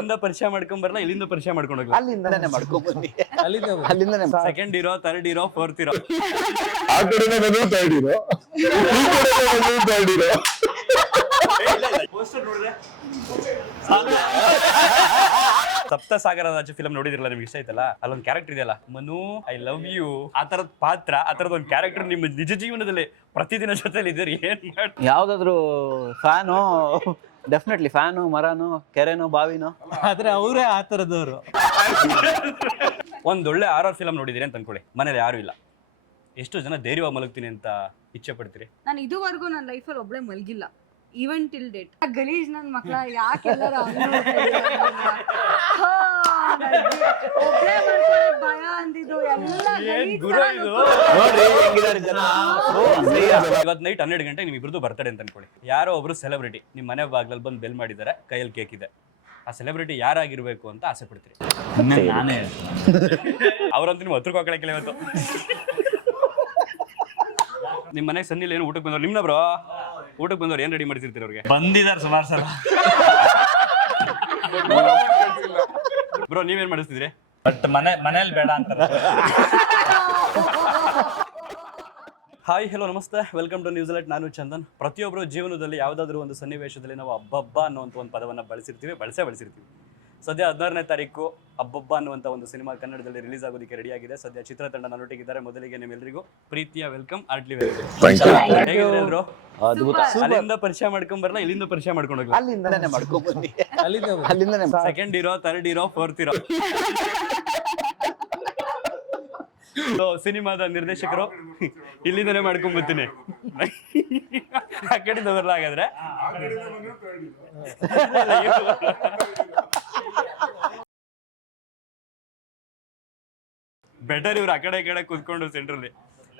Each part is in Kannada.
ಅಲ್ಲಿಂದ ಪರಿಚಯ ಮಾಡ್ಕೊಂಡ್ ಬರಲ್ಲ, ಇಲ್ಲಿಂದ ಪರಿಚಯ ಮಾಡ್ಕೊಂಡು ಹೋಗ್ಲ. ಅಲ್ಲಿಂದನೇ ಮಾಡ್ಕೊಂಡ್ ಬನ್ನಿ. ಅಲ್ಲಿಂದಾನೆ ಸೆಕೆಂಡ್ ಇರೋ, ಥರ್ಡ್ ಇರೋ, ಫೋರ್ತ್ ಇರೋ. ಆ ಕಡೆನೇ ಬಂದು ಥರ್ಡ್ ಇರೋ, ಈ ಕಡೆನೇ ಬಂದು ಥರ್ಡ್ ಇರೋ. ಸಪ್ತಸಾಗರ ರಾಜ ಫಿಲಂ ನೋಡಿದಿರಲ್ಲ, ನಿಮ್ಗೆ ಇಷ್ಟ ಆಯ್ತಲ್ಲ? ಅಲ್ಲೊಂದು ಕ್ಯಾರೆಕ್ಟರ್ ಇದೆಯಲ್ಲ, ಮನು ಐ ಲವ್ ಯು, ಆ ತರದ ಪಾತ್ರ, ಆ ತರದ ಒಂದು ಕ್ಯಾರೆಕ್ಟರ್ ನಿಮ್ಮ ನಿಜ ಜೀವನದಲ್ಲಿ ಪ್ರತಿದಿನ ಜೊತೆಲಿ ಇದ್ದೀರಿ, ಏನ್ ಮಾಡಿ? ಯಾವ್ದಾದ್ರು ಫ್ಯಾನು, ಡೆಫಿನೆಟ್ಲಿ ಫ್ಯಾನು, ಮರನು, ಕೆರೆನೋ, ಬಾವಿನೋ. ಆದ್ರೆ ಅವರೇ ಆ ತರದವರು. ಒಂದೊಳ್ಳೆ ಆರ್ ಫಿಲಂ ನೋಡಿದಿರಿ ಅಂತ ಅನ್ಕೊಳ್ಳಿ, ಮನೇಲಿ ಯಾರು ಇಲ್ಲ, ಎಷ್ಟು ಜನ ಧೈರ್ಯವಾಗಿ ಮಲಗ್ತೀನಿ ಅಂತ ಇಚ್ಛೆ ಪಡ್ತೀರಿ? ನಾನು ಇದುವರೆಗೂ ನನ್ನ ಲೈಫಲ್ಲಿ ಒಬ್ಳೆ ಮಲಗಿಲ್ಲ, ಈವನ್ ಟಿಲ್ ಡೇಟ್. ಗಲೀಜ್ ನನ್ನ ಮಕ್ಕಳ ಯಾಕೆಲ್ಲರ ಒಬ್ಳೆ ಮಾಡ್ಕೊಳ್ಳೋದು ಭಯ ಅಂದಿದ್ದು ಎಲ್ಲ ಇವತ್ತು ನೈಟ್ 12 ಗಂಟೆಗೆ ನಿಮ್ ಇಬ್ರದ್ದು ಬರ್ತಡೆ ಅಂತ ಅನ್ಕೊಳ್ಳಿ. ಯಾರೋ ಒಬ್ರು ಸೆಲೆಬ್ರಿಟಿ ನಿಮ್ ಮನೆ ಬಾಗ್ಲಲ್ಲಿ ಬಂದು ಬೆಲ್ ಮಾಡಿದ್ದಾರೆ, ಕೈಯಲ್ಲಿ ಕೇಕ್ ಇದೆ. ಆ ಸೆಲೆಬ್ರಿಟಿ ಯಾರಾಗಿರ್ಬೇಕು ಅಂತ ಆಸೆ ಪಡ್ತೀರಿ? ಅವ್ರಂತೂ ನೀವು ಹತ್ರ ಹಾಕಳಕ್ಕಿಲ್ಲ ಇವತ್ತು. ನಿಮ್ ಮನೆಗೆ ಸನ್ನಿಲ್ಲ ಏನು ಊಟಕ್ಕೆ ಬಂದವ್ರು? ನಿಮ್ನ ಬ್ರೋ ಊಟಕ್ಕೆ ಬಂದವ್ರು ಏನ್ ರೆಡಿ ಮಾಡ್ತಿರ್ತೀರ? ಅವ್ರಿಗೆ ಬಂದಿದ್ದಾರೆ ಸುಮಾರು ಸಲ. ಬ್ರೋ ನೀವೇನ್ ಮಾಡಿಸ್ತಿದ್ರಿ? ಬಟ್ ಮನೇಲಿ ಬೇಡ ಅಂತಾರೆ. ಹಾಯ್, ಹಲೋ, ನಮಸ್ತೆ, ವೆಲ್ಕಮ್ ಟು ನ್ಯೂಸ್ ಅಲರ್ಟ್. ನಾನು ಚಂದನ್. ಪ್ರತಿಯೊಬ್ಬರು ಜೀವನದಲ್ಲಿ ಯಾವುದಾದ್ರೂ ಒಂದು ಸನ್ನಿವೇಶದಲ್ಲಿ ನಾವು ಹಬ್ಬಬ್ಬ ಅನ್ನುವಂಥ ಒಂದು ಪದವನ್ನು ಬಳಸಿರ್ತೀವಿ. ಸದ್ಯ 16ನೇ ತಾರೀಕು ಹಬ್ಬಬ್ಬ ಅನ್ನುವಂಥ ಒಂದು ಸಿನಿಮಾ ಕನ್ನಡದಲ್ಲಿ ರಿಲೀಸ್ ಆಗೋದಕ್ಕೆ ರೆಡಿ ಆಗಿದೆ. ಸದ್ಯ ಚಿತ್ರತಂಡ ನನ್ನೊಟ್ಟಿಗಿದ್ದಾರೆ. ಮೊದಲಿಗೆ ನಿಮ್ಮೆಲ್ಲರಿಗೂ ಪ್ರೀತಿಯ ವೆಲ್ಕಮ್, ಆರ್ಟ್ಲಿ ವೆಲ್ಕಮ್. ಹೇಗಿದ್ರೆ ಎಲ್ರು? ಅಲ್ಲಿಂದ ಪರಿಚಯ ಮಾಡ್ಕೊಂಡ್ ಬರಲ್ಲ, ಇಲ್ಲಿಂದ ಪರಿಚಯ ಮಾಡ್ಕೊಂಡು ಹೋಗ್ಲ. ಅಲ್ಲಿಂದಾನೆ ಮಾಡ್ಕೊಂಡ್ ಬನ್ನಿ. ಅಲ್ಲಿಂದಾನೆ ಸೆಕೆಂಡ್ ಇರೋ, ಥರ್ಡ್ ಇರೋ, ಫೋರ್ತ್ ಇರೋ. ಸಿನಿಮಾದ ನಿರ್ದೇಶಕರು ಇಲ್ಲಿಂದನೇ ಮಾಡ್ಕೊಂಡ್ ಬರ್ತೀನಿ. ಆ ಕಡೆಯಿಂದ ಬರಲ್ಲ. ಹಾಗಾದ್ರೆ ಬೆಟರ್ ಇವ್ರು ಆ ಕಡೆ ಈ ಕಡೆ ಕೂತ್ಕೊಂಡು ಸೆಂಟ್ರಲ್ಲಿ.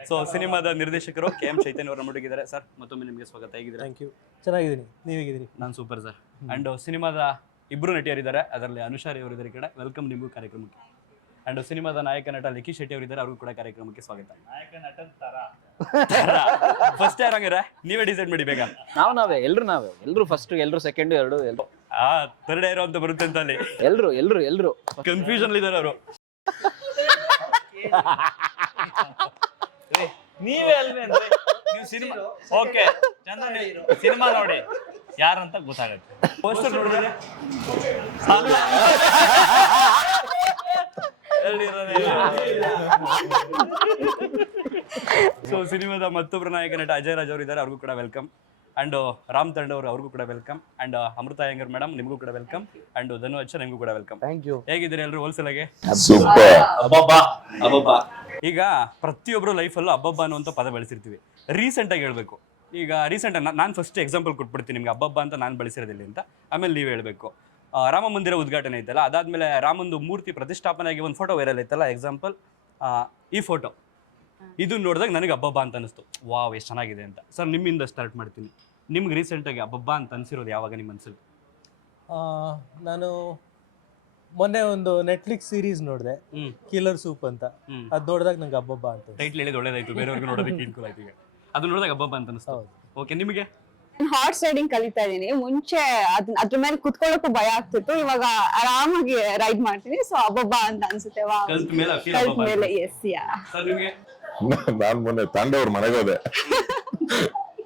ಸೊ ಸಿನಿಮಾದ ನಿರ್ದೇಶಕರು KM ಚೈತನ್ಯ ಅವರು ನಮ್ಮೊಟ್ಟಿಗಿದ್ದಾರೆ. ಸರ್, ಮತ್ತೊಮ್ಮೆ ನಿಮಗೆ ಸ್ವಾಗತ. ಹೇಗಿದ್ದೀರಾ? ಥ್ಯಾಂಕ್ ಯು, ಚೆನ್ನಾಗಿದ್ದೀನಿ. ನೀವು ಹೇಗಿದ್ದೀರಿ? ನಾನು ಸೂಪರ್ ಸರ್. ಅಂಡ್ ಸಿನಿಮಾದ ಇಬ್ರು ನಟಿಯರಿದ್ದಾರೆ, ಅದರಲ್ಲಿ ಅನುಷಾರಿ ಅವರು ಇದ್ದಾರೆ. ಈ ಕಡೆ ವೆಲ್ಕಮ್ ನಿಮಗೂ ಕಾರ್ಯಕ್ರಮಕ್ಕೆ. ಅಂಡ್ ಸಿನಿಮಾದ ನಾಯಕ ನಟ ಲಿಖಿ ಶೆಟ್ಟಿ ಅವರಿದ್ದಾರೆ, ಅವ್ರಿಗೂ ಕೂಡ ಕಾರ್ಯಕ್ರಮಕ್ಕೆ ಸ್ವಾಗತ. ಫಸ್ಟ್ ಯಾರಂಗಾರೆ ನೀವೇ ಡಿಸೈಡ್ ಮಾಡಿ ಬೇಗ. ನಾವೇ ಎಲ್ರು ಫಸ್ಟ್, ಎಲ್ರು ಸೆಕೆಂಡ್, ಎರಡು ಥರ್ಡ್ ಇರೋ ಅಂತ ಬರುತ್ತೆ ಅಂತ ಅಲ್ಲಿ ಎಲ್ರು ಕನ್ಫ್ಯೂಷನ್ ಇದ್ದಾರೆ ಅವರು. ನೀವೇ ಅಲ್ವೇ ಅಂದ್ರೆ ನೀವು ಸಿನಿಮಾ ಓಕೆ ಚಂದನ್ ಸಿನಿಮಾ ನೋಡಿ ಯಾರಂತ ಗೊತ್ತಾಗುತ್ತೆ. ಪೋಸ್ಟರ್ ನೋಡಿದ್ರೆ ಸೊ ಸಿನಿಮಾದ ಮತ್ತೊಬ್ಬರು ನಾಯಕ ನಟ ಅಜಯ್ ರಾಜ್ ಅವರು ಇದ್ದಾರೆ, ಅವ್ರಿಗೂ ಕೂಡ ವೆಲ್ಕಮ್. ಅಂಡ್ ರಾಮ್ ತಂಡ ಅವರು, ಅವ್ರಿಗೂ ಕೂಡ welcome. And Amrita Iyengar madam, ನಿಮಗೂ ಕೂಡ ವೆಲ್ಕಮ್. ಅಂಡ್ ಧನು ಅಚ್ಚ, ನಿಮಗೂ ಕೂಡ ವೆಲ್ಕಮ್. Thank you. ಹೇಗಿದ್ದೀರಿ ಎಲ್ಲರೂ ಹೋಲ್ಸೇಲಾಗೆ? ಈಗ ಪ್ರತಿಯೊಬ್ಬರು ಲೈಫಲ್ಲೂ ಹಬ್ಬಬ್ಬ ಅನ್ನುವಂಥ ಪದ ಬಳಸಿರ್ತೀವಿ. ರೀಸೆಂಟಾಗಿ ಹೇಳ್ಬೇಕು. ಈಗ ರೀಸೆಂಟಾಗಿ ನಾನು ಫಸ್ಟ್ ಎಕ್ಸಾಂಪಲ್ ಕೊಟ್ಬಿಡ್ತೀನಿ ನಿಮ್ಗೆ, ಹಬ್ಬಬ್ಬ ಅಂತ ನಾನು ಬಳಸಿರೋದಿಲ್ಲ ಅಂತ. ಆಮೇಲೆ ನೀವು ಹೇಳಬೇಕು. ರಾಮ ಮಂದಿರ ಉದ್ಘಾಟನೆ ಐತಲ್ಲ, ಅದಾದ್ಮೇಲೆ ರಾಮಂದು ಮೂರ್ತಿ ಪ್ರತಿಷ್ಠಾಪನೆಯಾಗಿ ಒಂದು ಫೋಟೋ ವೈರಲ್ ಐತಲ್ಲ, ಎಕ್ಸಾಂಪಲ್ ಈ ಫೋಟೋ. ಇದು ನೋಡಿದಾಗ ನನಗೆ ಹಬ್ಬಬ್ಬ ಅಂತ ಅನಿಸ್ತು. ವಾವ್, ಎಷ್ಟು ಚೆನ್ನಾಗಿದೆ ಅಂತ. ಸರ್, ನಿಮ್ಮಿಂದ ಸ್ಟಾರ್ಟ್ ಮಾಡ್ತೀನಿ. ನಿಮ್ಗೆ ರೀಸೆಂಟಾಗಿ ಹಬ್ಬಬ್ಬ ಅಂತ ಅನ್ಸಿರೋದು ಯಾವಾಗ ನಿಮ್ಮ ಅನ್ಸುತ್ತೆ? ನಾನು ಮೊನ್ನೆ ಒಂದು ನೆಟ್ಫ್ಲಿಕ್ಸ್ ಸೀರೀಸ್ ನೋಡಿದೆ, ಕಿಲ್ಲರ್ ಸೂಪ್ ಅಂತ. ಅದ್ ನೋಡಿದಾಗ ನಂಗೆ ಹಬ್ಬಬ್ಬ ಅಂತ ಟೈಟ್ಲ್ ಹೇಳಿದ ಒಳ್ಳೇದಾಯ್ತು, ಬೇರೆಯವ್ರಿಗೆ ನೋಡೋದಕ್ಕೆ ಅನುಕೂಲ ಆಯ್ತು. ಈಗ ಅದು ನೋಡಿದಾಗ ಹಬ್ಬಬ್ಬ ಅಂತ ಅನಿಸ್ತು. ಓಕೆ, ನಿಮಗೆ? ಹಾರ್ಸ್ ರೈಡಿಂಗ್ ಕಲಿತಾ ಇದೀನಿ. ಮುಂಚೆ ಅದ್ರ ಮೇಲೆ ಕುತ್ಕೊಳ್ಳೋಕ್ಕೂ ಭಯ ಆಗ್ತಿತ್ತು, ಇವಾಗ ಆರಾಮಾಗಿ ರೈಡ್ ಮಾಡ್ತೀನಿ. ಸೊ ಹಬ್ಬಬ್ಬ ಅಂತ ಅನ್ಸುತ್ತೆ. ಕಲ್ತ ಮೇಲೆ ಎಸ್ ಯಾ. ಸರ್, ನಿಮಗೆ? ನಾನ್ ಮೊನ್ನೆ ತಾಂಡವ್ರ ಮನೆಗೆ ಹೋದೆ,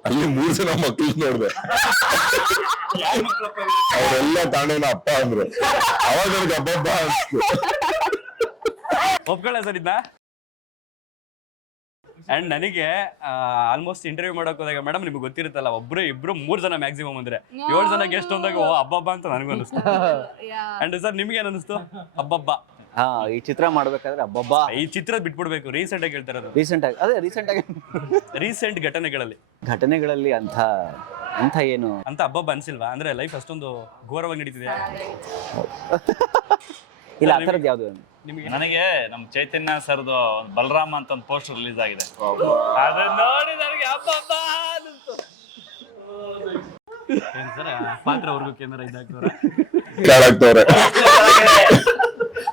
ಅಲ್ಲಿ 3 ಜನ ಮಕ್ಳು ನೋಡ್ದೆ. ಅವರೆಲ್ಲ ತಾಂಡವನ ಅಪ್ಪ ಅಂದ್ರು. ಅವಾಗ ನನಗೆ ಹಬ್ಬಬ್ಬ ಅನ್ಸ್ತು. ಒಪ್ಕೊಳ್ಳ ಸರ್ ಇದನ್ನ. ಅಂಡ್ ನನಗೆ ಆಲ್ಮೋಸ್ಟ್ ಇಂಟರ್ವ್ಯೂ ಮಾಡೋಕೆ ಹೋದಾಗ, ಮೇಡಮ್ ನಿಮ್ಗೆ ಗೊತ್ತಿರುತ್ತಲ್ಲ, ಒಬ್ರು ಇಬ್ರು 3 ಜನ ಮ್ಯಾಕ್ಸಿಮಮ್ ಅಂದ್ರೆ 7 ಜನ ಗೆಸ್ಟ್ ಅಂದಾಗ ಹಬ್ಬಬ್ಬ ಅಂತ ನನಗೂ ಅನಿಸ್ತು. ಅಂಡ್ ಸರ್, ನಿಮ್ಗೆ ಏನ್ ಅನಿಸ್ತು ಹಬ್ಬಬ್ಬ? ಈ ಚಿತ್ರ ಮಾಡ್ಬೇಕಾದ್ರೆ ಹಬ್ಬಬ್ಬ, ಈ ಚಿತ್ರ ಬಿಟ್ಬಿಡ್ಬೇಕು. ರೀಸೆಂಟ್ ಆಗಿ ಹೇಳ್ತಾ ಇರೋದು. ರೀಸೆಂಟ್ ಘಟನೆಗಳಲ್ಲಿ ಅಂತ ಏನು ಅಂತ ಹಬ್ಬಬ್ಬ ಅನ್ಸಿಲ್ವಾ? ಅಂದ್ರೆ ಲೈಫ್ ಅಷ್ಟೊಂದು ಘೋರವಾಗಿ ನಡೀತಿದೆ. ಇಲ್ಲ, ಆ ಥರದ್ದು ಯಾವ್ದು ನಿಮಗೆ? ನನಗೆ ನಮ್ಮ ಚೈತನ್ಯ ಸರ್ದು ಬಲರಾಮ ಅಂತ ಒಂದು ಪೋಸ್ಟರ್ ರಿಲೀಸ್ ಆಗಿದೆ, ಅದನ್ನ ನೋಡಿ ನನಗೆ ಹಬ್ಬಬ್ಬ ಅನ್ನಿಸ್ತು. ಏನ್ ಸರ್, ಪಾತ್ರ ವರ್ಗಕ್ಕೆ ಏನಾರ ಇದಾಗ್ತವ್ರ? ಕಾಳಾಗ್ತವ್ರೆ